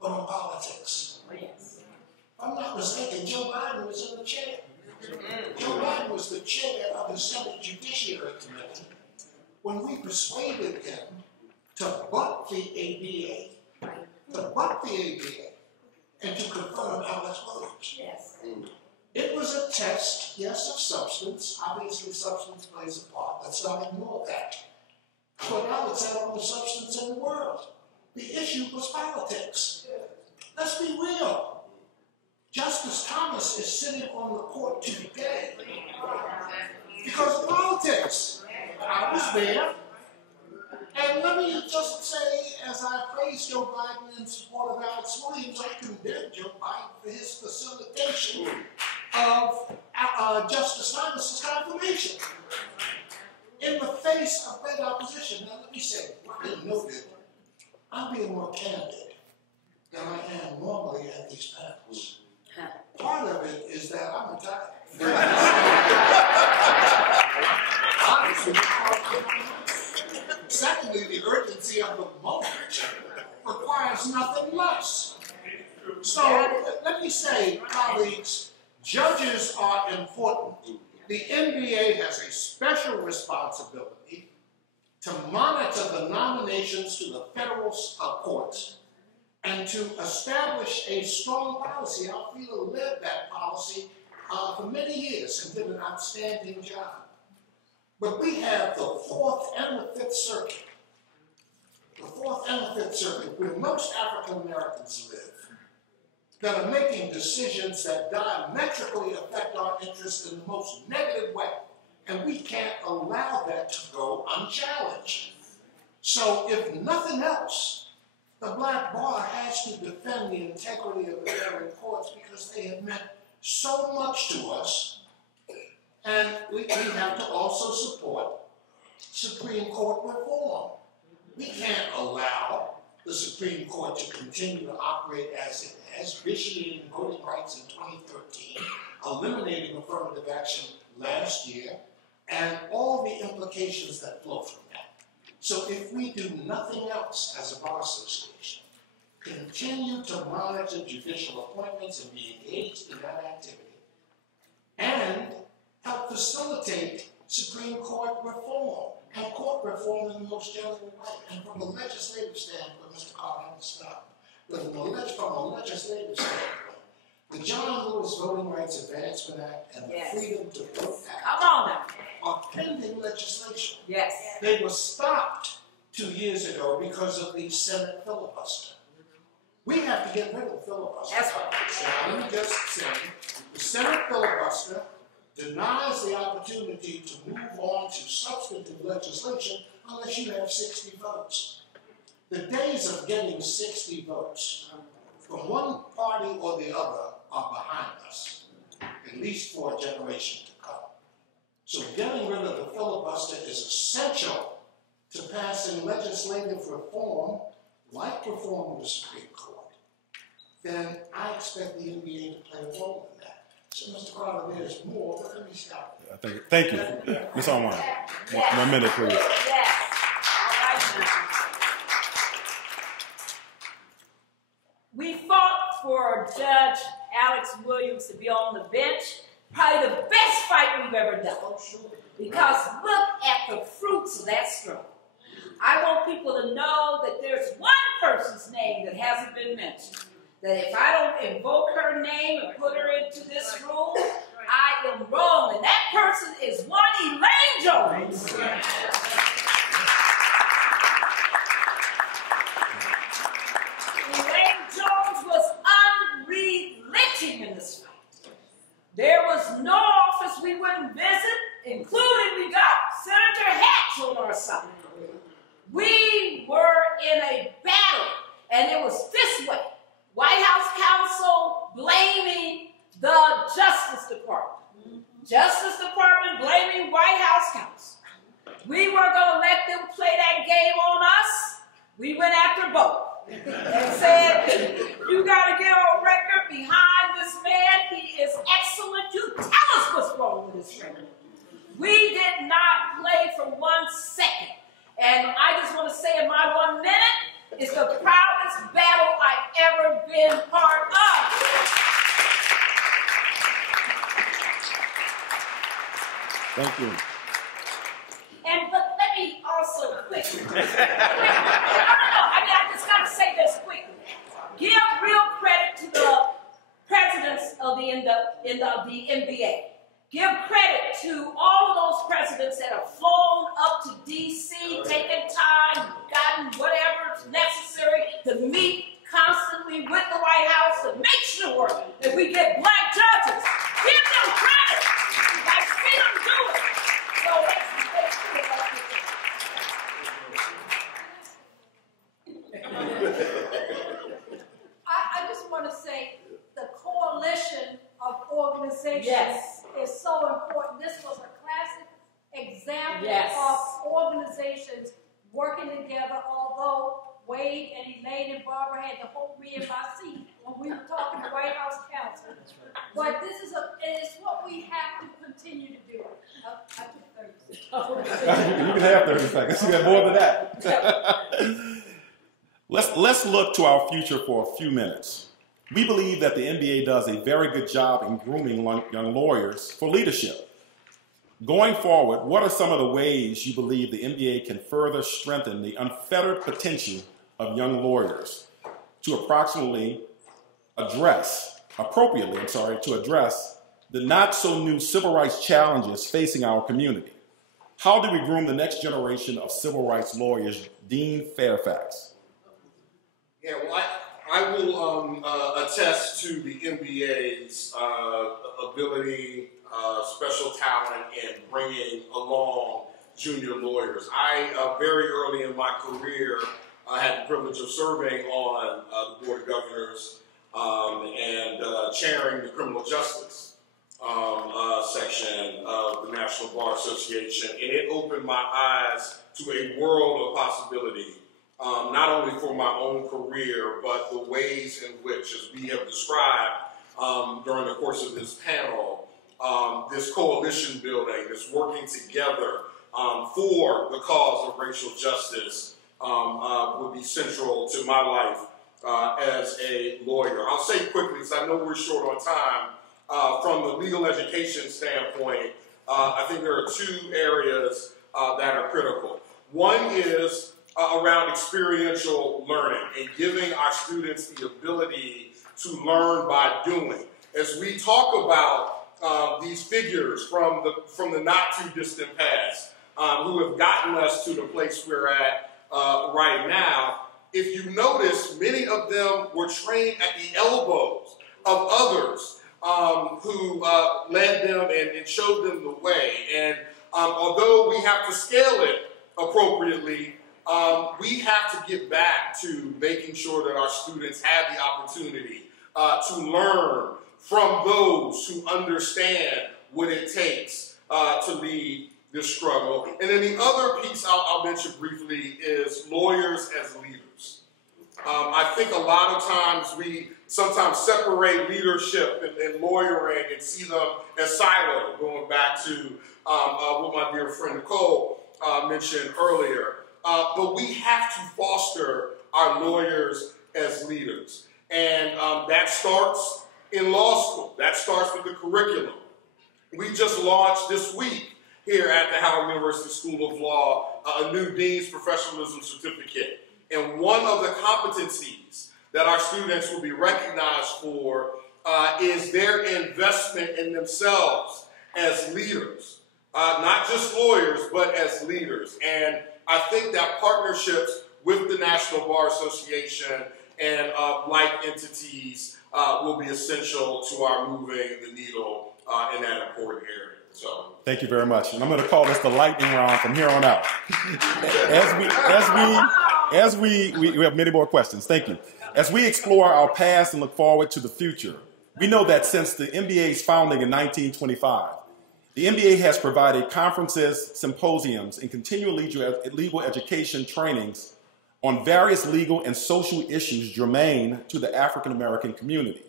but on politics. Yes. If I'm not mistaken, Joe Biden was in the chair. Joe Biden was the chair of the Senate Judiciary Committee when we persuaded him to butt the ADA, and to confirm Alex Williams. Yes. It was a test, yes, of substance. Obviously, substance plays a part. Let's not ignore that. But Alex had all the substance in the world. The issue was politics. Let's be real. Justice Thomas is sitting on the court today because of politics. I was there, and let me just say, as I praise Joe Biden in support of Alex Williams, I condemn Joe Biden for his facilitation of Justice Thomas's confirmation in the face of great opposition. Now, let me say, I noted, I'm being more candid than I am normally at these panels. Part of it is that I'm retired. Secondly, the urgency of the moment requires nothing less. So let me say, colleagues, judges are important. The NBA has a special responsibility to monitor the nominations to the federal courts and to establish a strong policy. Alfreda led that policy for many years and did an outstanding job. But we have the 4th and the 5th Circuit. The 4th and the 5th Circuit, where most African Americans live, that are making decisions that diametrically affect our interests in the most negative way. And we can't allow that to go unchallenged. So if nothing else, the Black Bar has to defend the integrity of the federal courts because they have meant so much to us And we have to also support Supreme Court reform. We can't allow the Supreme Court to continue to operate as it has, vitiating voting rights in 2013, eliminating affirmative action last year, and all the implications that flow from that. So if we do nothing else as a bar association, continue to monitor judicial appointments and be engaged in that activity, and help facilitate Supreme Court reform, and court reform in the most general way. And from a legislative standpoint, Mr. Carter, I'm stop. From a legislative standpoint, the John Lewis Voting Rights Advancement Act and the Freedom to Vote Act are pending legislation. Yes. They were stopped 2 years ago because of the Senate filibuster. We have to get rid of the filibuster. That's right. So let me just say, the Senate filibuster denies the opportunity to move on to substantive legislation unless you have 60 votes. The days of getting 60 votes from one party or the other are behind us, at least for a generation to come. So getting rid of the filibuster is essential to passing legislative reform, like reform of the Supreme Court. Then I expect the NBA to play a role in that. So, Mr. Carter, there's more, but let me stop. Thank you. Ms. Owen, 1 minute, please. Yes. All right, now. We fought for Judge Alex Williams to be on the bench. Probably the best fight we've ever done. Because look at the fruits of that struggle. I want people to know that there's one person's name that hasn't been mentioned. That if I don't invoke her name and put her into this room, I am wrong. And that person is one Elaine Jones. Elaine Jones was unrelenting in this fight. There was no office we wouldn't visit, including we got Senator Hatch on our side. We were in a battle, and it was this way. White House counsel blaming the Justice Department. Justice Department blaming White House counsel. We weren't going to let them play that game on us. We went after both and said, you got to get on record behind this man. He is excellent. You tell us what's wrong with this record. We did not play for 1 second. And I just want to say in my 1 minute, it's the proudest battle I've ever been part of. Thank you. But let me also quickly. I just got to say this quickly. Give real credit to the presidents of the NBA. Give credit to all of those presidents that have flown up to D.C., taken time, gotten whatever is necessary to meet constantly with the White House to make sure that we get black judges. Give them credit. I've seen them do it. So I just want to say the coalition of organizations. Yes. Is so important. This was a classic example Yes. of organizations working together, although Wade and Elaine and Barbara had to hold me in my seat when we were talking to White House counsel. But this is it's what we have to continue to do. I took 30 seconds. You can have 30 seconds. You got more than that. Let's look to our future for a few minutes. We believe that the NBA does a very good job in grooming young lawyers for leadership. Going forward, what are some of the ways you believe the NBA can further strengthen the unfettered potential of young lawyers to appropriately address the not-so-new civil rights challenges facing our community? How do we groom the next generation of civil rights lawyers? Dean Fairfax. Yeah, well, I will attest to the NBA's ability, special talent in bringing along junior lawyers. I, very early in my career, had the privilege of serving on the Board of Governors and chairing the Criminal Justice section of the National Bar Association, and it opened my eyes to a world of possibility, not only for my own career, but the ways in which, as we have described during the course of this panel, this coalition building, this working together for the cause of racial justice would be central to my life as a lawyer. I'll say quickly, because I know we're short on time, from the legal education standpoint, I think there are two areas that are critical. One is around experiential learning and giving our students the ability to learn by doing. As we talk about these figures from the not too distant past who have gotten us to the place we're at right now, if you notice, many of them were trained at the elbows of others who led them and showed them the way. And although we have to scale it appropriately, we have to get back to making sure that our students have the opportunity to learn from those who understand what it takes to lead this struggle. And then the other piece I'll mention briefly is lawyers as leaders. I think a lot of times we sometimes separate leadership and lawyering and see them as siloed, going back to what my dear friend Nicole mentioned earlier. But we have to foster our lawyers as leaders. And that starts in law school. That starts with the curriculum. We just launched this week here at the Howard University School of Law a new Dean's Professionalism Certificate. And one of the competencies that our students will be recognized for is their investment in themselves as leaders. Not just lawyers, but as leaders. And I think that partnerships with the National Bar Association and like entities will be essential to our moving the needle in that important area. So, thank you very much. And I'm going to call this the lightning round from here on out. As we have many more questions. Thank you. As we explore our past and look forward to the future, we know that since the NBA's founding in 1925, the NBA has provided conferences, symposiums, and continual legal education trainings on various legal and social issues germane to the African American community.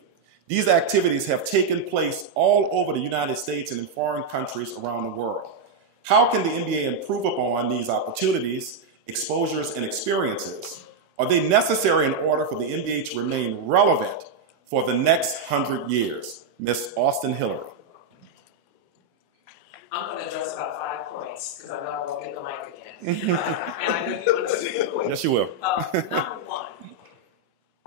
These activities have taken place all over the United States and in foreign countries around the world. How can the NBA improve upon these opportunities, exposures, and experiences? Are they necessary in order for the NBA to remain relevant for the next 100 years? Ms. Austin Hillary. I'm going to address about 5 points because I know I won't get the mic again. And I know you understand the point. Yes, you will. Number one,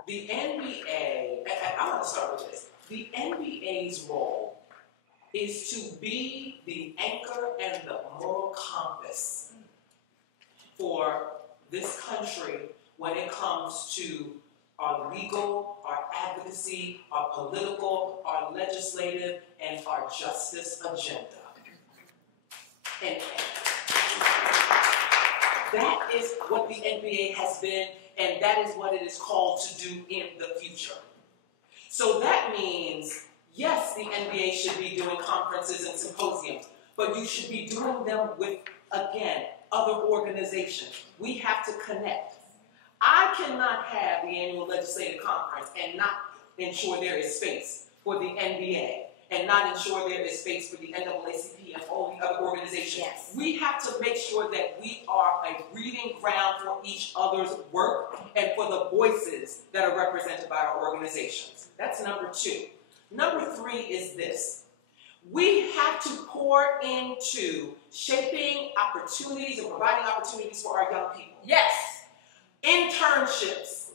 the NBA, I want to start with this. The NBA's role is to be the anchor and the moral compass for this country when it comes to our legal, our advocacy, our political, our legislative, and our justice agenda. And that is what the NBA has been, and that is what it is called to do in the future. So that means, yes, the NBA should be doing conferences and symposiums, but you should be doing them with, again, other organizations. We have to connect. I cannot have the annual legislative conference and not ensure there is space for the NBA and not ensure there is space for the NAACP and all the other organizations. Yes. We have to make sure that we are a breeding ground for each other's work and for the voices that are represented by our organizations. That's number 2. Number 3 is this. We have to pour into shaping opportunities and providing opportunities for our young people. Yes. Internships,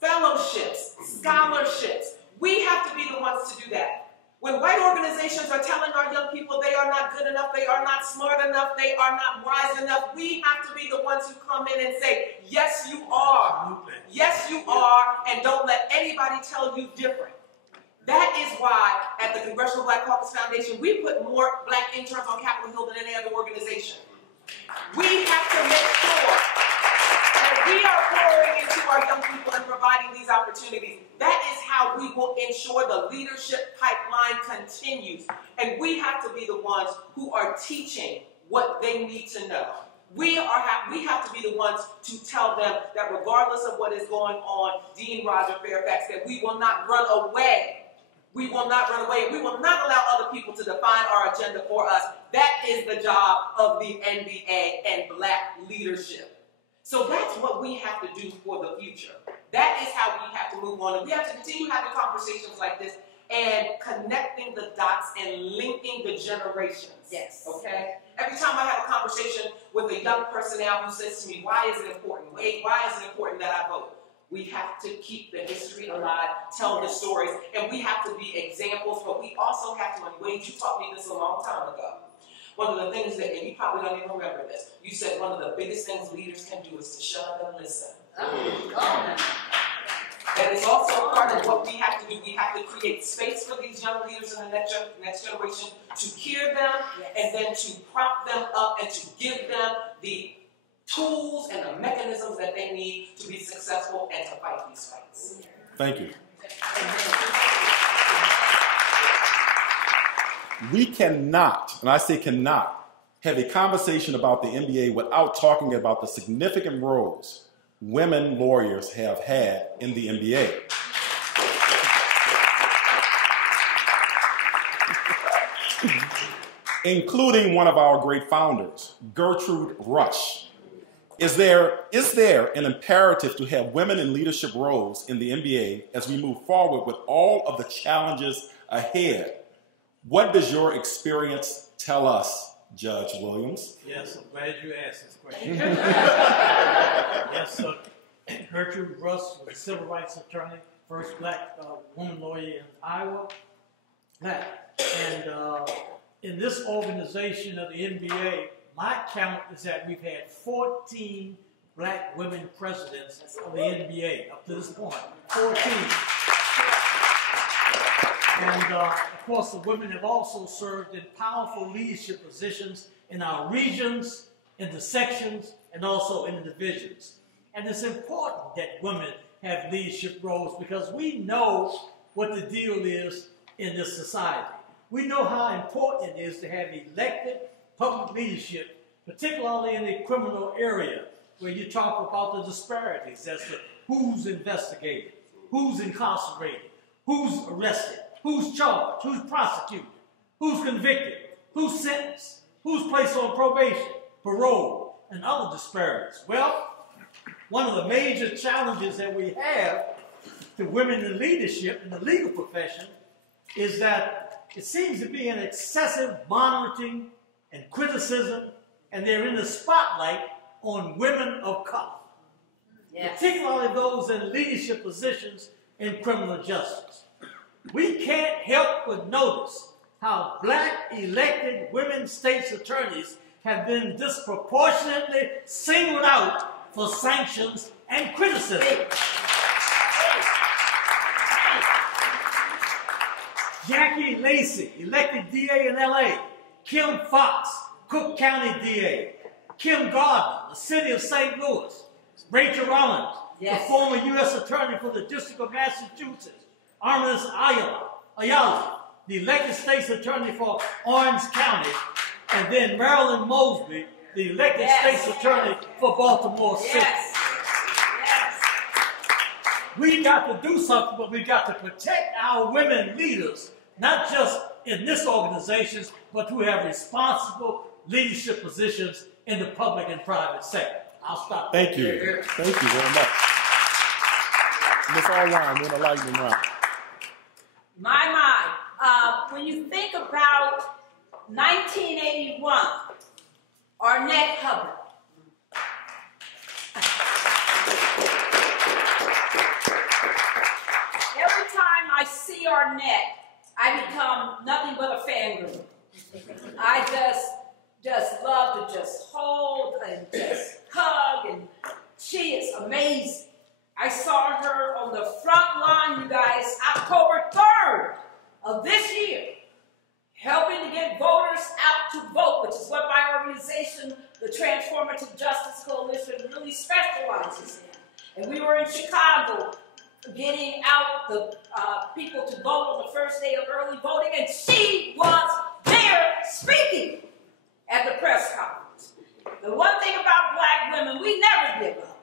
fellowships, scholarships. We have to be the ones to do that. When white organizations are telling our young people they are not good enough, they are not smart enough, they are not wise enough, we have to be the ones who come in and say, yes, you are. Yes, you are, and don't let anybody tell you different. That is why at the Congressional Black Caucus Foundation, we put more black interns on Capitol Hill than any other organization. We have to make sure that we are pouring into our young people and providing these opportunities. That is how we will ensure the leadership pipeline continues. And have to be the ones who are teaching what they need to know. We have to be the ones to tell them that regardless of what is going on, Dean Roger Fairfax, that we will not run away. We will not run away. We will not allow other people to define our agenda for us. That is the job of the NBA and black leadership. So that's what we have to do for the future. That is how we have to move on. And we have to continue having conversations like this and connecting the dots and linking the generations. Yes. Okay? Every time I have a conversation with a young person now who says to me, why is it important? Wait, why is it important that I vote? We have to keep the history alive, tell the stories, and we have to be examples, but we also have to, and Wade, you taught me this a long time ago. One of the things that, and you probably don't even remember this, you said one of the biggest things leaders can do is to shut up and listen. That is also part of what we have to do. We have to create space for these young leaders in the next generation to hear them, and then to prop them up and to give them the tools and the mechanisms that they need to be successful and to fight these fights. Thank you. We cannot, and I say cannot, have a conversation about the NBA without talking about the significant roles women lawyers have had in the NBA. Including one of our great founders, Gertrude Rush. Is there an imperative to have women in leadership roles in the NBA as we move forward with all of the challenges ahead? What does your experience tell us, Judge Williams? Yes, I'm glad you asked this question. Yes, Gertrude Rush was a civil rights attorney, first black woman lawyer in Iowa. And in this organization of the NBA, my count is that we've had 14 black women presidents of the NBA up to this point. 14. And of course, the women have also served in powerful leadership positions in our regions, in the sections, and also in the divisions. And it's important that women have leadership roles because we know what the deal is in this society. We know how important it is to have elected public leadership, particularly in the criminal area, where you talk about the disparities as to who's investigated, who's incarcerated, who's arrested, who's charged, who's prosecuted, who's convicted, who's sentenced, who's placed on probation, parole, and other disparities. Well, one of the major challenges that we have to women in leadership in the legal profession is that it seems to be an excessive monitoring and criticism, and they're in the spotlight on women of color, particularly those in leadership positions in criminal justice. We can't help but notice how black elected women state's attorneys have been disproportionately singled out for sanctions and criticism. Jackie Lacey, elected DA in LA. Kim Fox, Cook County DA. Kim Gardner, the city of St. Louis. Rachel Rollins, the former U.S. Attorney for the District of Massachusetts. Arminis Ayala, the elected state's attorney for Orange County. And then Marilyn Mosby, the elected state's attorney for Baltimore City. We got to do something, but we got to protect our women leaders, not just in this organization, but who have responsible leadership positions in the public and private sector. I'll stop. Thank you. Thank you very much. Ms. Allwine, we're in a lightning round. When you think about 1981, Arnett Hubbard. Every time I see Arnett, I become nothing but a fangirl. I just love to just hold and just hug, and she is amazing. I saw her on the front line, you guys, October 3rd of this year, helping to get voters out to vote, which is what my organization, the Transformative Justice Coalition, really specializes in. And we were in Chicago getting out the people to vote on the first day of early voting, and she was there speaking at the press conference. The one thing about black women, we never give up.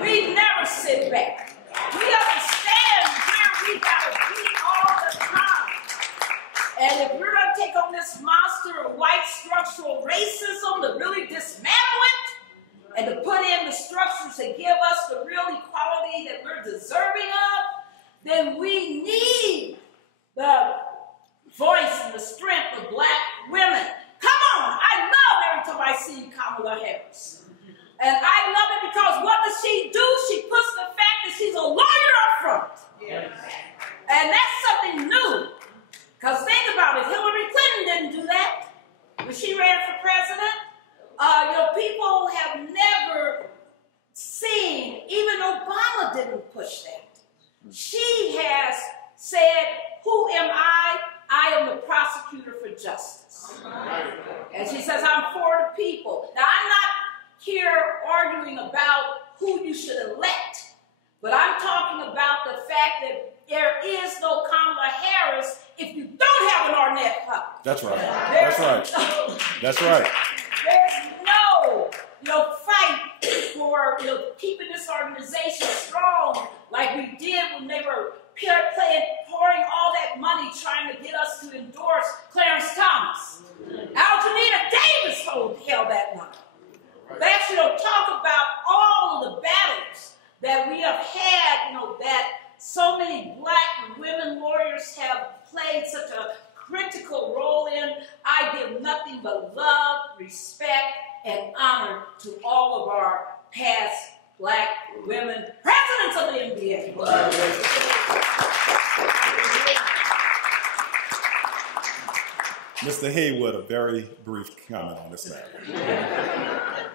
We never sit back. We understand where we gotta be all the time. And if we're gonna take on this monster of white structural racism to really dismantle it, and to put in the structures that give us the real equality that we're deserving of, then we need the voice and the strength of black women. Come on, I love every time I see Kamala Harris. And I love it because what does she do? She puts the fact that she's a lawyer up front. Yes. And that's something new. Because think about it, Hillary Clinton didn't do that when she ran for president. People have never seen, even Obama didn't push that. She has said, who am I? I am the prosecutor for justice. And she says, I'm for the people. Now, I'm not here arguing about who you should elect, but I'm talking about the fact that there is no Kamala Harris if you don't have an Arnett puppet. That's right. That's right. That's right. There's no, fight for, keeping this organization strong like we did when they were pouring all that money trying to get us to endorse Clarence Thomas. Aljanita Davis held that money. Let's, talk about all of the battles that we have had, that so many black women lawyers have played such a critical role in. I give nothing but love, respect, and honor to all of our past black women presidents of the NBA. Mr. Haywood, a very brief comment on this matter. Yeah,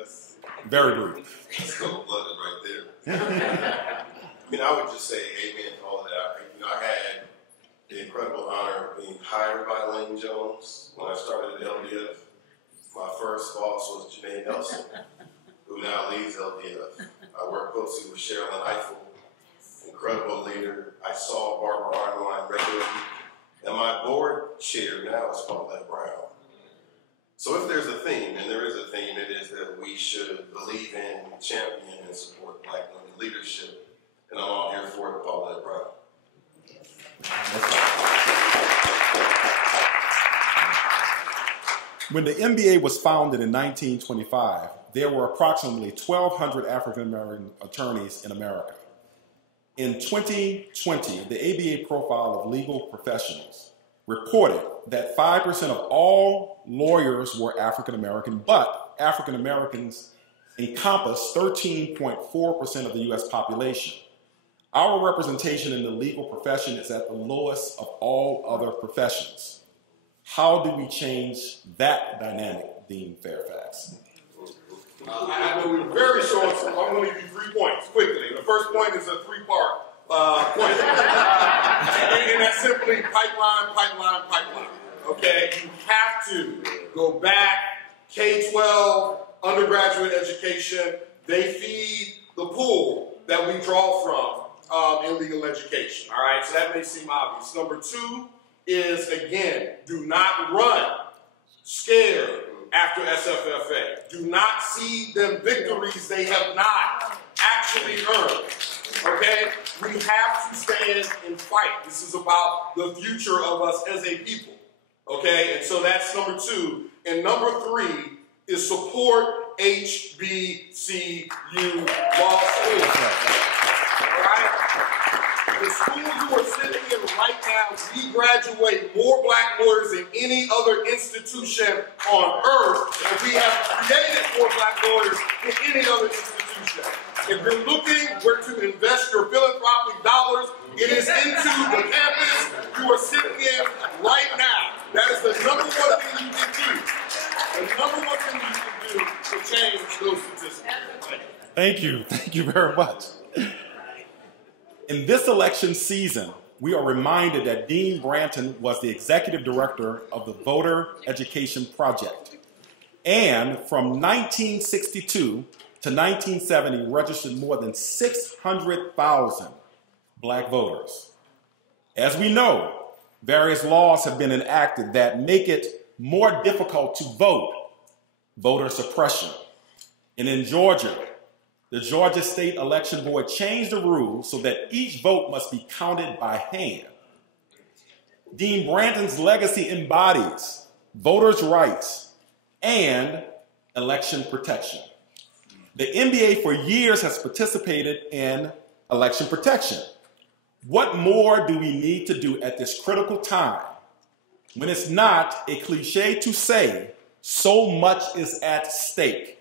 that's very brief. That's cold-blooded right there. I would just say amen to all of that. I had the incredible honor of being hired by Lane Jones when I started at LDF. My first boss was Janae Nelson, who now leads LDF. I worked closely with Sherilyn Eiffel, incredible leader. I saw Barbara Arnwine regularly. And my board chair now is Paulette Brown. So if there's a theme, and there is a theme, it is that we should believe in, champion, and support black women leadership. And I'm all here for it, Paulette Brown. When the NBA was founded in 1925, there were approximately 1,200 African-American attorneys in America. In 2020, the ABA profile of legal professionals reported that 5% of all lawyers were African-American, but African-Americans encompass 13.4% of the U.S. population. Our representation in the legal profession is at the lowest of all other professions. How do we change that dynamic, Dean Fairfax? I know we're very short, so I'm going to give you 3 points quickly. The first point is a 3-part point. And that's simply pipeline. Okay? You have to go back, K-12, undergraduate education. They feed the pool that we draw from in legal education. All right? So that may seem obvious. Number 2 is, again, do not run scared after SFFA. Do not cede them victories they have not actually earned. Okay? We have to stand and fight. This is about the future of us as a people. Okay? And so that's number 2. And number 3 is support HBCU law school. All right? The school you are sitting in right now, we graduate more black lawyers than any other institution on earth, and we have created more black lawyers than any other institution. If you're looking where to invest your philanthropic dollars, it is into the campus you are sitting in right now. That is the number one thing you can do. The number one thing you can do to change those statistics. Thank you. Thank you very much. In this election season, we are reminded that Dean Branton was the executive director of the Voter Education Project, and from 1962 to 1970 registered more than 600,000 black voters. As we know, various laws have been enacted that make it more difficult to vote, voter suppression. And in Georgia, the Georgia State Election Board changed the rules so that each vote must be counted by hand. Dean Branton's legacy embodies voters' rights and election protection. The NBA for years has participated in election protection. What more do we need to do at this critical time when it's not a cliche to say so much is at stake?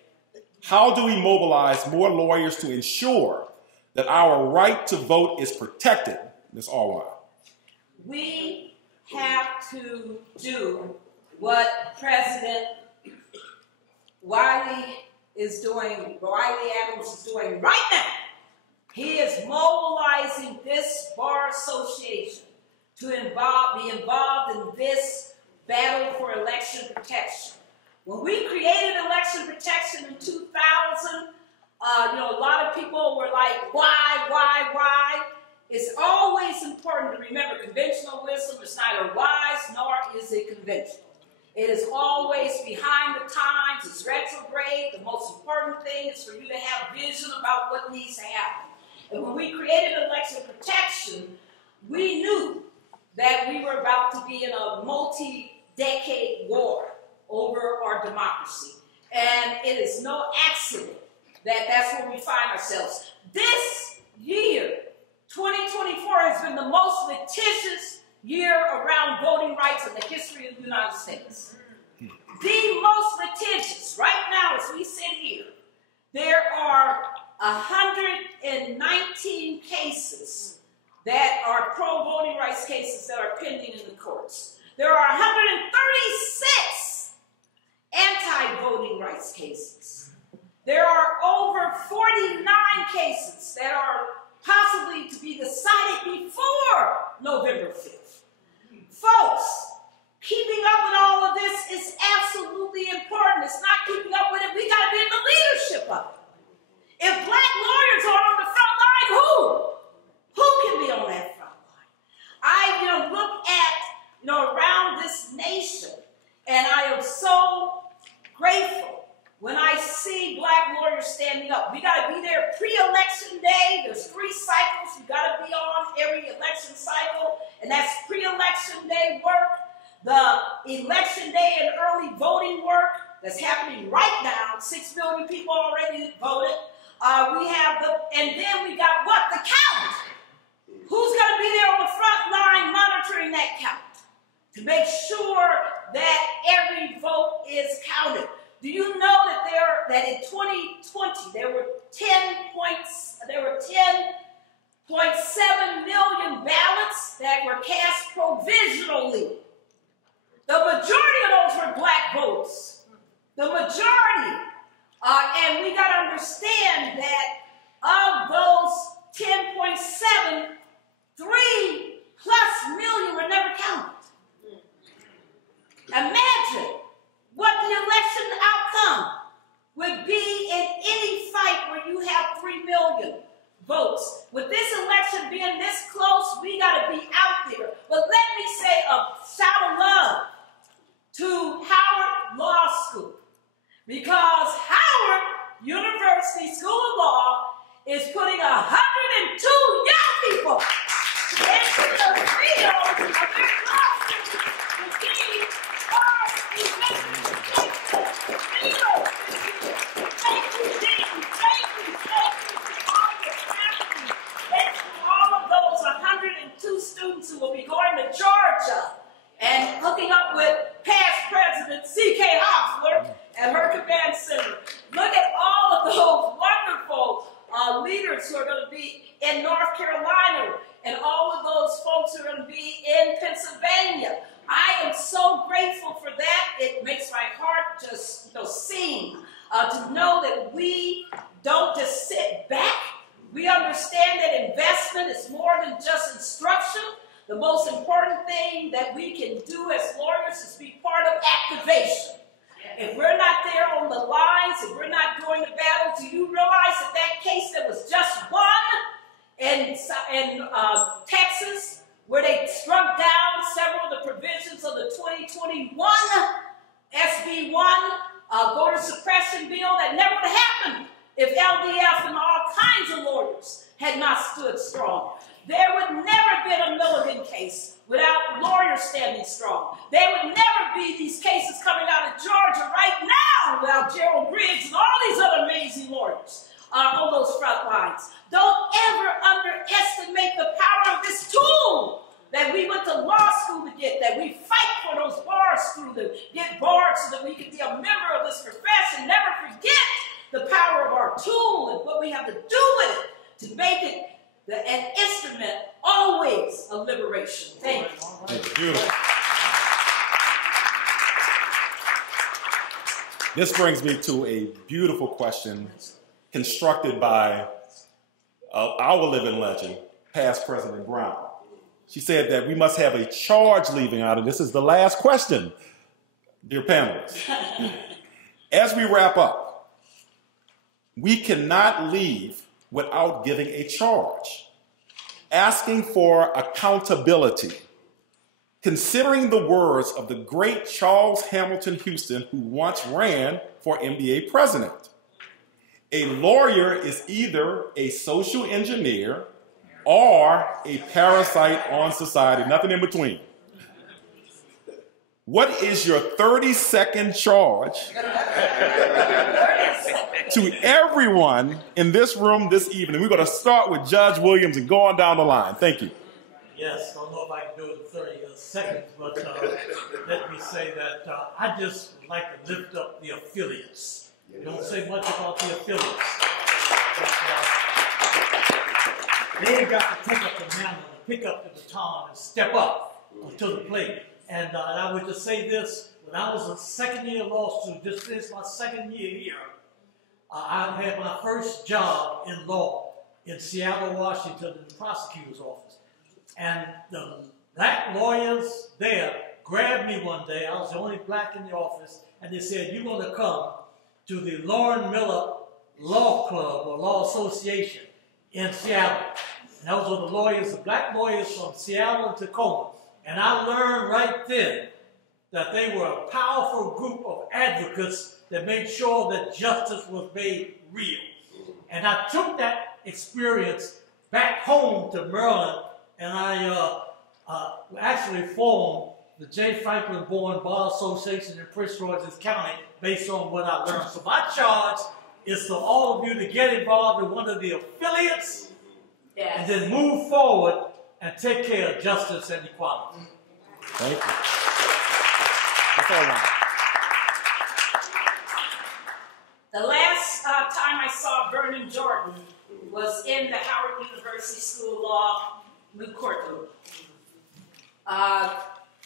How do we mobilize more lawyers to ensure that our right to vote is protected? Ms. Alwine. We have to do what President Wiley Adams is doing right now. He is mobilizing this Bar Association to be involved in this battle for election protection. When we created election protection in 2000, a lot of people were like, why? It's always important to remember conventional wisdom is neither wise nor is it conventional. It is always behind the times, it's retrograde. The most important thing is for you to have vision about what needs to happen. And when we created election protection, we knew that we were about to be in a multi-decade war over our democracy. And it is no accident that that's where we find ourselves. This year, 2024, has been the most litigious year around voting rights in the history of the United States. The most litigious. Right now, as we sit here, there are 119 cases that are pro-voting rights cases that are pending in the courts. There are 136 anti-voting rights cases. There are over 49 cases that are possibly to be decided before November 5th. Folks, keeping up with all of this is absolutely important. It's not keeping up with it. We got to be in the leadership of it. If black lawyers are on the front line, who can be on that front line? I look at around this nation, and I am so grateful when I see black lawyers standing up. We got to be there pre-election day. There's 3 cycles you got to be on every election cycle, and that's pre-election day work, the election day and early voting work that's happening right now. 6 million people already voted. And then we got what? The count. Who's going to be there on the front line monitoring that count to make sure that every vote is counted? Do you know that in 2020 there were 10.7 million ballots that were cast provisionally? The majority of those were black votes. The majority. And we got to understand that of those 10.7, 3+ million were never counted. Imagine what the election outcome would be in any fight where you have 3 million votes. With this election being this close, we got to be out there. But let me say a shout of love to Howard Law School, because Howard University School of Law is putting 102 young people into the field of their lawsuit to be our leaders. Thank you, Dean. Thank you for all your faculty. Thank you to all of those 102 students who will be going to Georgia and hooking up with past President C.K. Hofler at her command center. Look at all of those wonderful leaders who are going to be in North Carolina, and all of those folks who are going to be in Pennsylvania. I am so grateful for that. It makes my heart just sing to know that we don't just sit back. We understand that investment is more than just instruction. The most important thing that we can do as lawyers is be part of activation. If we're not there on the lines, if we're not going to battle, do you realize that case that was just won in Texas, where they struck down several of the 2021 SB1 voter suppression bill that never would have happened if LDF and all kinds of lawyers had not stood strong. There would never have been a Milligan case without lawyers standing strong. There would never be these cases coming out of Georgia right now without Gerald Griggs and all these other amazing lawyers on those front lines. Don't ever underestimate the power of this tool that we went to law school to get, that we fight for those bar schools to get barred so that we can be a member of this profession. Never forget the power of our tool and what we have to do with it to make it an instrument always of liberation. Thank you. Beautiful. This brings me to a beautiful question constructed by our living legend, past President Brown. She said that we must have a charge leaving out, and this is the last question, dear panelists. As we wrap up, we cannot leave without giving a charge, asking for accountability, considering the words of the great Charles Hamilton Houston, who once ran for NBA president. A lawyer is either a social engineer or a parasite on society, nothing in between. What is your 30-second charge to everyone in this room this evening? We're going to start with Judge Williams and go on down the line. Thank you. Yes, I don't know if I can do it in 30 seconds, but let me say that I just would like to lift up the affiliates. Don't say much about the affiliates. But, they got to take up the mantle, pick up the baton, and step up to the plate. And I would just say this, when I was a second-year law student, just finished my second year here, I had my first job in law in Seattle, Washington, in the prosecutor's office. And the black lawyers there grabbed me one day. I was the only black in the office. And they said, you're going to come to the Lauren Miller Law Club or Law Association in Seattle. And those were the lawyers, the black lawyers from Seattle and Tacoma. And I learned right then that they were a powerful group of advocates that made sure that justice was made real. And I took that experience back home to Maryland, and I actually formed the J. Franklin Bowen Bar Association in Prince George's County based on what I learned. So my charge is for all of you to get involved in one of the affiliates, yes, and then move forward and take care of justice and equality. Thank you. That's all right. The last time I saw Vernon Jordan was in the Howard University School of Law, New Courtroom.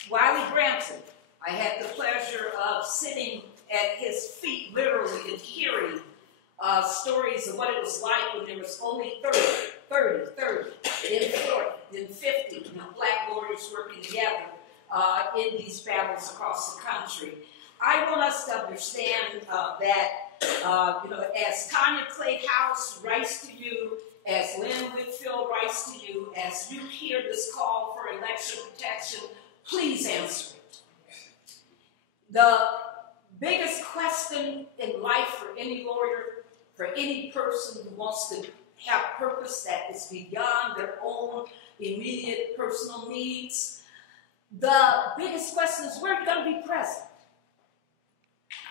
Wiley Granton, I had the pleasure of sitting at his feet literally and hearing stories of what it was like when there was only 30, then 40, then 50 black lawyers working together in these battles across the country. I want us to understand that, as Tanya Clay House writes to you, as Lynn Whitfield writes to you, as you hear this call for election protection, please answer it. The biggest question in life for any lawyer, for any person who wants to have purpose that is beyond their own immediate personal needs, the biggest question is, where are you going to be present?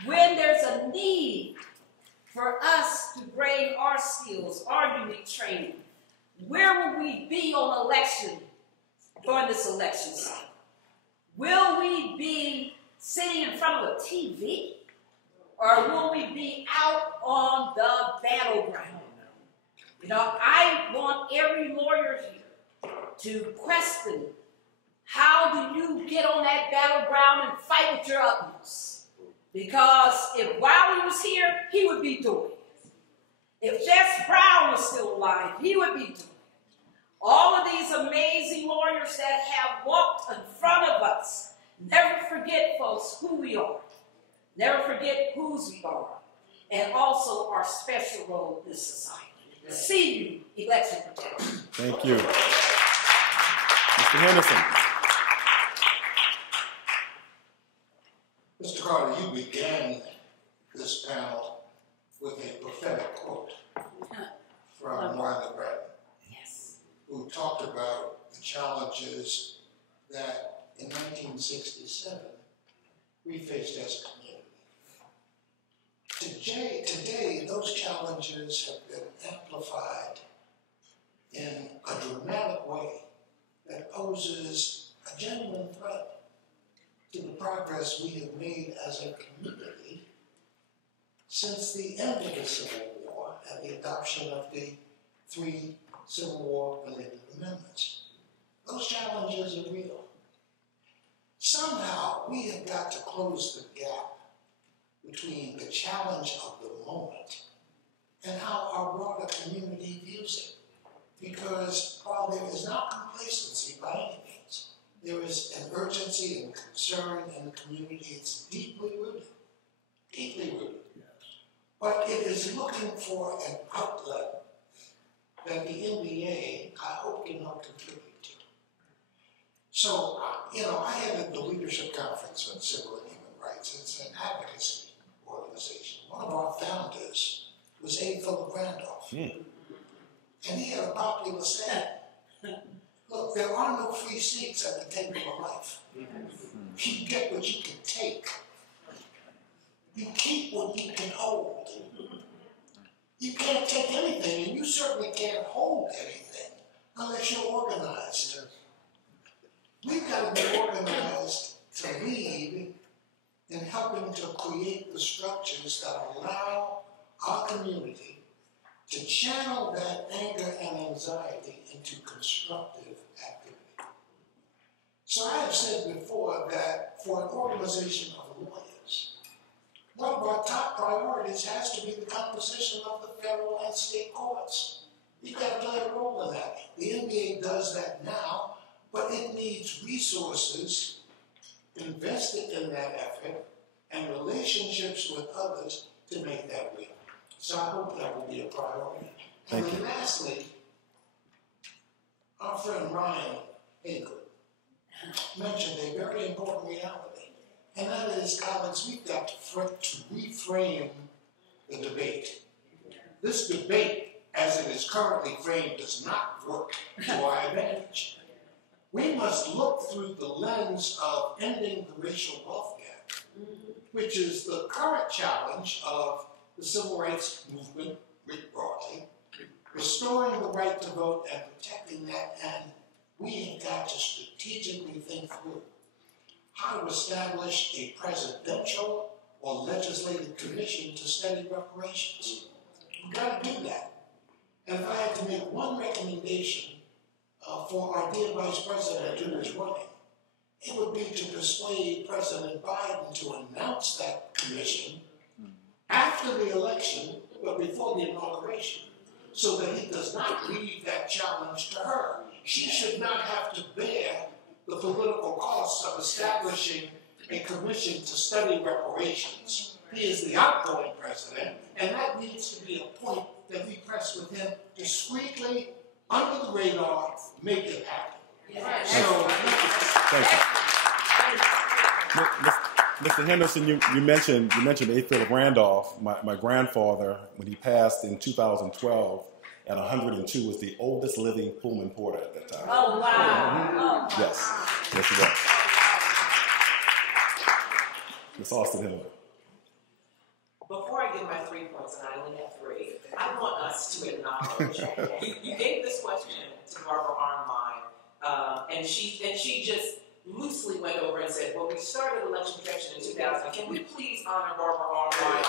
When there's a need for us to bring our skills, our unique training, where will we be on election, during this election cycle? Will we be sitting in front of a TV? Or will we be out on the battleground? I want every lawyer here to question, how do you get on that battleground and fight with your utmost? Because if Wiley was here, he would be doing it. If Jess Brown was still alive, he would be doing it. All of these amazing lawyers that have walked in front of us, never forget, folks, who we are. Never forget whose we are. And also our special role in society. See you, election protection. Thank you. Mr. Henderson. Carter, you began this panel with a prophetic quote from Martha Bratton, who talked about the challenges that in 1967 we faced as a community. Today, those challenges have been amplified in a dramatic way that poses a genuine threat to the progress we have made as a community since the end of the Civil War and the adoption of the 3 Civil War-related amendments. Those challenges are real. Somehow, we have got to close the gap between the challenge of the moment and how our broader community views it. Because while there is not complacency by any means, there is an urgency and concern in the community. It's deeply rooted, deeply rooted. But it is looking for an outlet that the NBA, I hope, can help contribute to. So, I headed the leadership conference on civil and human rights. It's an advocacy organization. One of our founders was A. Philip Randolph. And he had a popular saying, look, there are no free seats at the table of life. You get what you can take. You keep what you can hold. You can't take anything, and you certainly can't hold anything unless you're organized. We've got to be organized to lead in helping to create the structures that allow our community to channel that anger and anxiety into constructive activity. So I have said before that for an organization of lawyers, one of our top priorities has to be the composition of the federal and state courts. You've got to play a role in that. The NBA does that now, but it needs resources invested in that effort and relationships with others to make that real. So I hope that will be a priority. And then lastly, our friend Ryan Hager mentioned a very important reality, and that is, colleagues, we've got to reframe the debate. This debate, as it is currently framed, does not work to our advantage. We must look through the lens of ending the racial wealth gap, which is the current challenge of the civil rights movement, writ broadly, restoring the right to vote and protecting that, and we have got to strategically think through how to establish a presidential or legislative commission to study reparations. We've got to do that. And if I had to make one recommendation for our dear Vice President who is running, it would be to persuade President Biden to announce that commission after the election, but before the inauguration, so that he does not leave that challenge to her. She should not have to bear the political costs of establishing a commission to study reparations. He is the outgoing president, and that needs to be a point that we press with him discreetly, under the radar, make it happen. Yes. So, thank you. Mr. Henderson, you mentioned A. Philip Randolph. My grandfather, when he passed in 2012 at 102, was the oldest living Pullman porter at that time. Oh, wow. Mm-hmm. Yes, he was. Ms. Austin Hiller. Before I give my 3 points, and I only have 3, I want us to acknowledge you gave this question to Barbara Arnline, and she just loosely went over and said, well, we started election protection in 2000. Can we please honor Barbara Arnline?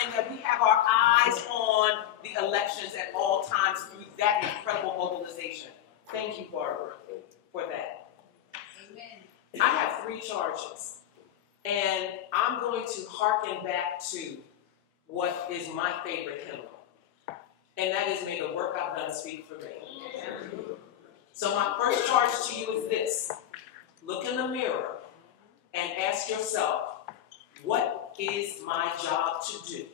And that we have our eyes on the elections at all times through that incredible mobilization. Thank you, Barbara, for that. Amen. I have 3 charges. And I'm going to hearken back to what is my favorite hymn. And that is, may the work I've done speak for me. So my first charge to you is this. Look in the mirror and ask yourself, what is my job to do.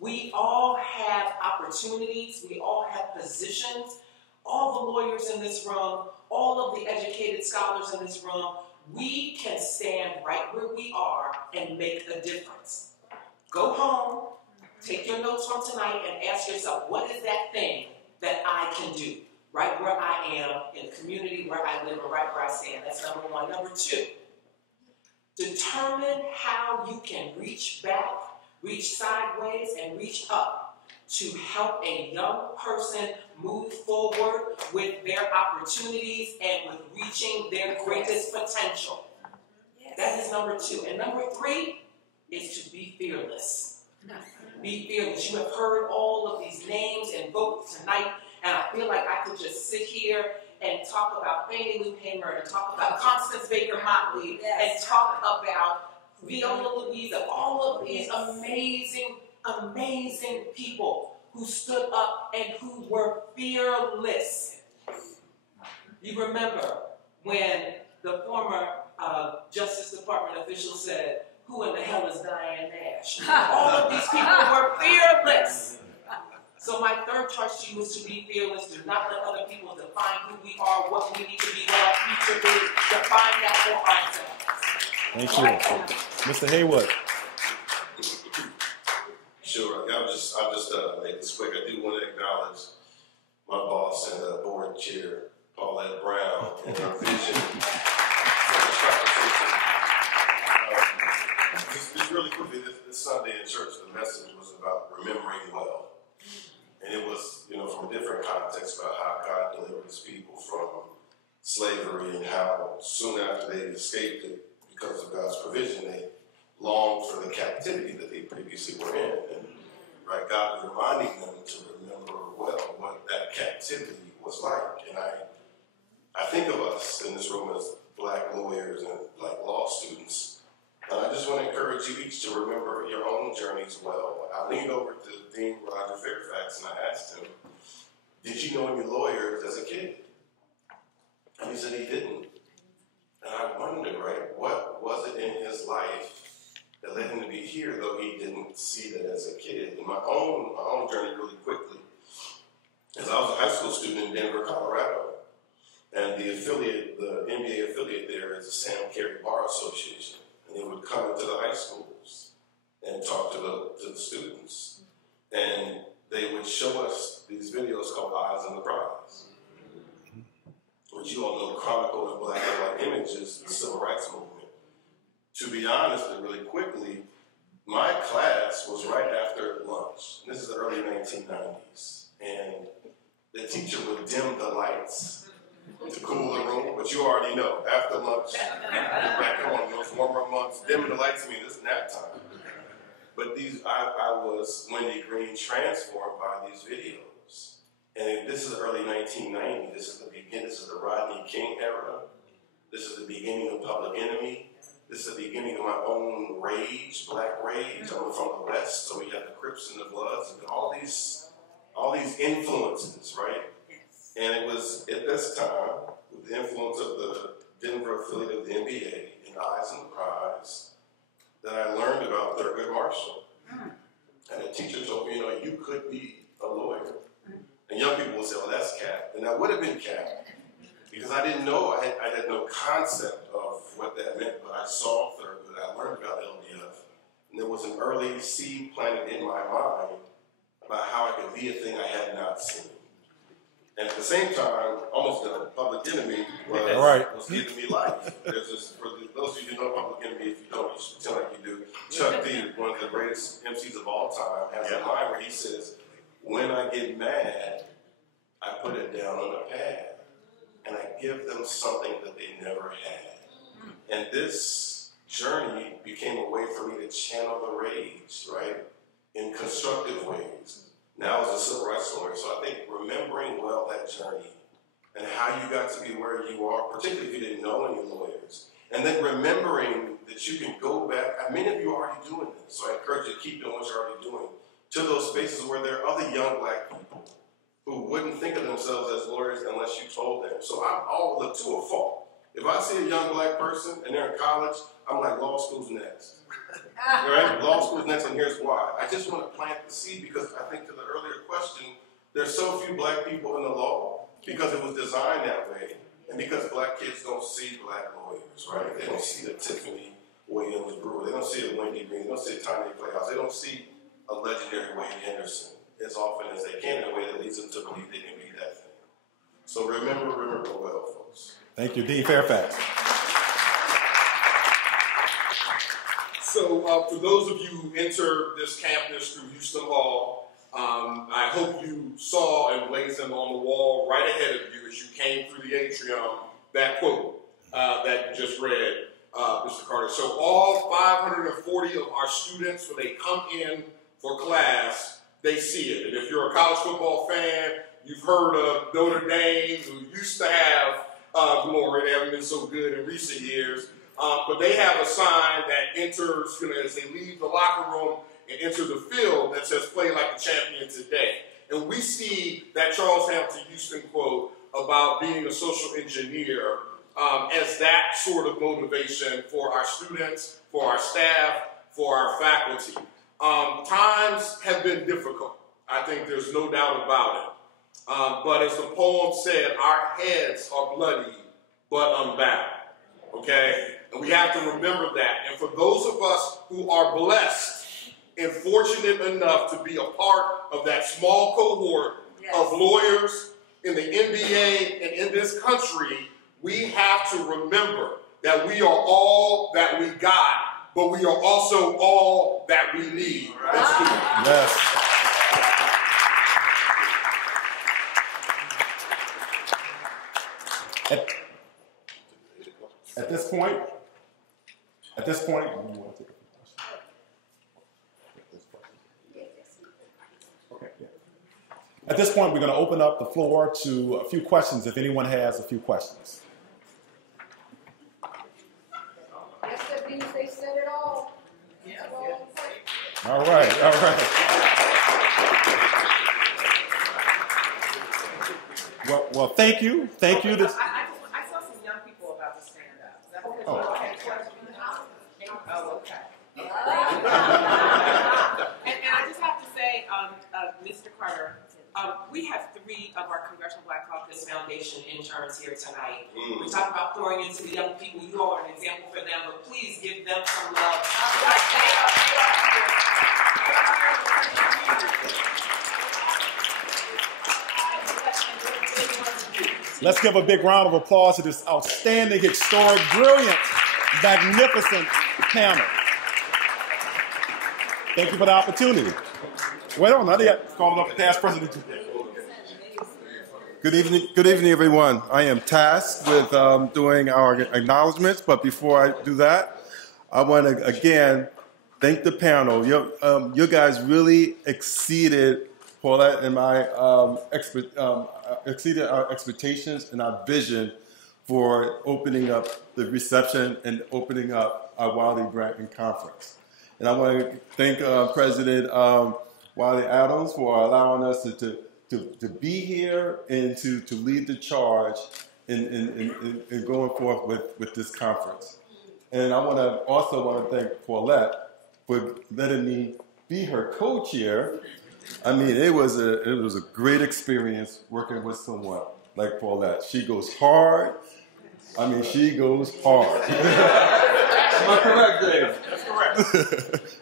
We all have opportunities, we all have positions. All the lawyers in this room, all of the educated scholars in this room, we can stand right where we are and make a difference. Go home, take your notes from tonight and ask yourself, what is that thing that I can do right where I am, in the community where I live, or right where I stand? That's number one. Number two, determine how you can reach back, reach sideways, and reach up to help a young person move forward with their opportunities and with reaching their greatest potential. That is number two. And number three is to be fearless. Be fearless. You have heard all of these names and votes tonight, and I feel like I could just sit here and talk about Fannie Lou Hamer, and talk about Constance Baker Motley, and talk about Viola Louise, and all of these amazing people who stood up and who were fearless. You remember when the former Justice Department official said, "Who in the hell is Diane Nash?" All of these people were fearless. So my third charge to you is to be fearless. Do not let other people define who we are, what we need to be, what our future is. Define that for ourselves. Thank you. Mr. Haywood. Sure. I'll just make this quick. I do want to acknowledge my boss and board chair, Paulette Brown, and her vision for this conversation. Just really quickly, this Sunday in church, the message was about remembering well. And it was, from a different context about how God delivered his people from slavery and how soon after they escaped it, because of God's provision, they longed for the captivity that they previously were in. And God was reminding them to remember well what that captivity was like. And I think of us in this room as black lawyers and black law students. And I just want to encourage you each to remember your own journeys well. I leaned over to Dean Roger Fairfax and I asked him, "Did you know any lawyers as a kid?" And he said he didn't. And I wondered, what was it in his life that led him to be here, though he didn't see that as a kid? And my own journey really quickly, as I was a high school student in Denver, Colorado, and the NBA affiliate there is the Sam Carey Bar Association, and they would come into the high schools and talk to the students, and they would show us these videos called Eyes on the Prize, which you all know chronicle in black and white images, the civil rights movement. To be honest, and really quickly, my class was right after lunch. This is the early 1990s. And the teacher would dim the lights to cool the room, but you already know, after lunch, back on those warmer months, dimming the lights mean it's nap time. But I was Wendy Green transformed by these videos. And this is early 1990. This is the beginning. This is the Rodney King era. This is the beginning of Public Enemy. This is the beginning of my own rage, black rage. I'm from the West, so we have the Crips and the Bloods, and all these influences, right? And it was at this time, with the influence of the Denver affiliate of the NBA and Eyes on the Prize, that I learned about Thurgood Marshall. And a teacher told me, you could be a lawyer. And young people would say, well, that's cap. And that would have been cap. Because I didn't know, I had no concept of what that meant, but I saw Thurgood, I learned about LDF. And there was an early seed planted in my mind about how I could be a thing I had not seen. And at the same time, almost the Public Enemy was giving me life. There's this, for those of you who know Public Enemy, if you don't, you should pretend like you do. Chuck D, one of the greatest MCs of all time, has a line where he says, "When I get mad, I put it down on a pad, and I give them something that they never had." And this journey became a way for me to channel the rage, in constructive ways. Now as a civil rights lawyer, so I think remembering well that journey and how you got to be where you are, particularly if you didn't know any lawyers, and then remembering that you can go back. Many of you are already doing this, so I encourage you to keep doing what you're already doing, to those spaces where there are other young black people who wouldn't think of themselves as lawyers unless you told them. So I'm all to a fault. If I see a young black person and they're in college, I'm like, law school's next. Right? Law school is next, and here's why. I just want to plant the seed because I think to the earlier question, there's so few black people in the law because it was designed that way, and because black kids don't see black lawyers, right? They don't see the Tiffany Williams Brewer, they don't see a Wendy Green, they don't see a Tanya Playhouse, they don't see a legendary Wade Henderson as often as they can in a way that leads them to believe they can be that thing. So remember well, folks. Thank you, Dean Fairfax. So for those of you who entered this campus through Houston Hall, I hope you saw emblazoned on the wall right ahead of you as you came through the atrium that quote that you just read, Mr. Carter. So all 540 of our students, when they come in for class, they see it. And if you're a college football fan, you've heard of Notre Dame, who used to have glory. They haven't been so good in recent years. But they have a sign that enters, as they leave the locker room and enter the field, that says "Play like a champion today." And we see that Charles Hamilton Houston quote about being a social engineer as that sort of motivation for our students, for our staff, for our faculty. Times have been difficult. I think there's no doubt about it. But as the poem said, our heads are bloody but unbound. Okay? And we have to remember that. And for those of us who are blessed and fortunate enough to be a part of that small cohort of lawyers in the NBA and in this country, we have to remember that we are all that we got, but we are also all that we need. Let's do it. Yes. At this point, you want to take a question? At this point, we're going to open up the floor to a few questions if anyone has a few questions. Yes, that means they said it all. All right, all right. Well, thank you. Thank you. I saw some young people about to stand up. Is that okay? Oh. Okay. Oh, okay. And I just have to say, Mr. Carter, we have 3 of our Congressional Black Caucus Foundation interns here tonight. We talk about pouring into the young people. You all are an example for them, but please give them some love. Let's give a big round of applause to this outstanding, historic, brilliant, magnificent panel. Thank you for the opportunity. Wait on, not yet. Call up the past president. Good evening, everyone. I am tasked with doing our acknowledgments, but before I do that, I want to again thank the panel. You guys really exceeded Paulette and I exceeded our expectations and our vision for opening up the reception and opening up our Wiley Bratton Conference. And I want to thank President Wiley Adams for allowing us to be here and to lead the charge in going forth with this conference. And I also want to thank Paulette for letting me be her co-chair. I mean, it was a great experience working with someone like Paulette. She goes hard. I mean, she goes hard. Am I correct, Dave? That's correct.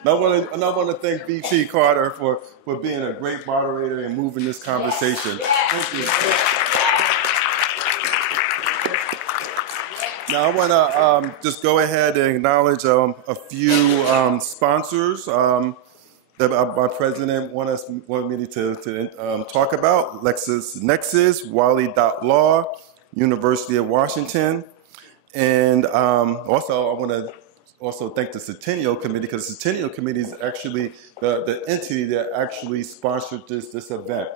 And I want to thank VP Carter for being a great moderator and moving this conversation. Thank you. Now, I want to just go ahead and acknowledge a few sponsors that my president wanted me to talk about. LexisNexis, Wiley.law, University of Washington, and also I want to thank the Centennial Committee, because the Centennial Committee is actually the entity that actually sponsored this event.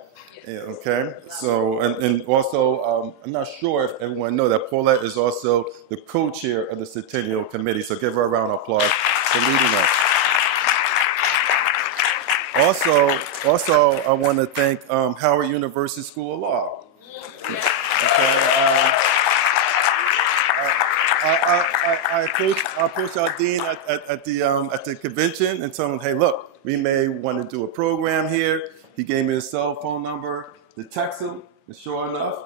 Okay, so and also I'm not sure if everyone knows that Paulette is also the co-chair of the Centennial Committee, so give her a round of applause for leading us. Also, I want to thank Howard University School of Law. Okay, I approached our dean at the convention and told him, hey, look, we may want to do a program here. He gave me his cell phone number to text him, and sure enough,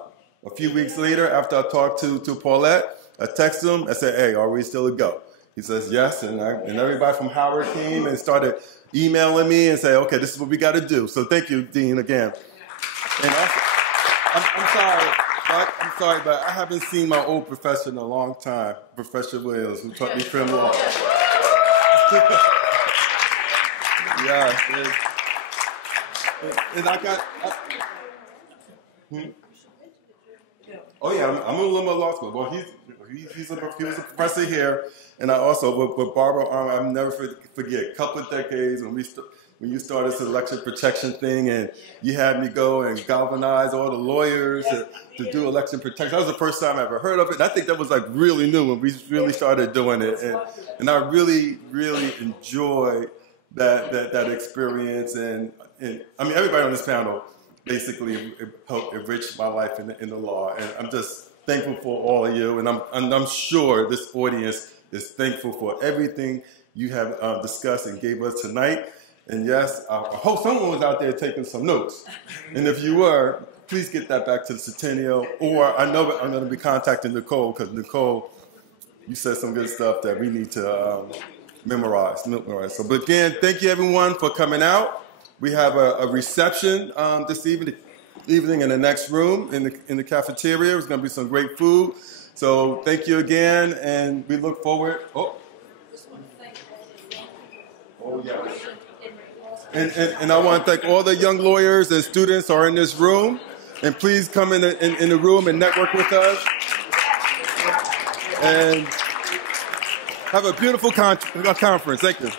a few weeks later, after I talked to Paulette, I texted him. I said, hey, are we still a go? He says, yes, and everybody from Howard came and started emailing me and say, okay, this is what we got to do. So thank you, Dean, again. And also, I'm sorry, but I haven't seen my old professor in a long time, Professor Williams, who taught me crim law. Yeah, and I got. Oh yeah, I'm in Lima Law School. Well, he was a professor here, and I also with Barbara Armour. I'll never forget a couple of decades when you started this election protection thing, and you had me go and galvanize all the lawyers to do election protection. That was the first time I ever heard of it. And I think that was like really new when we really started doing it, and I really enjoy that experience. And I mean, everybody on this panel basically helped enrich my life in the law, and I'm just thankful for all of you, and I'm sure this audience is thankful for everything you have discussed and gave us tonight. And yes, I hope someone was out there taking some notes. And if you were, please get that back to the Centennial. Or I know I'm going to be contacting Nicole, because Nicole, you said some good stuff that we need to memorize. So, but again, thank you everyone for coming out. We have a reception this evening in the next room in the cafeteria. There's going to be some great food. So thank you again, and we look forward. Oh yeah. And I want to thank all the young lawyers and students who are in this room. And please come in the room and network with us. And have a beautiful conference. Thank you.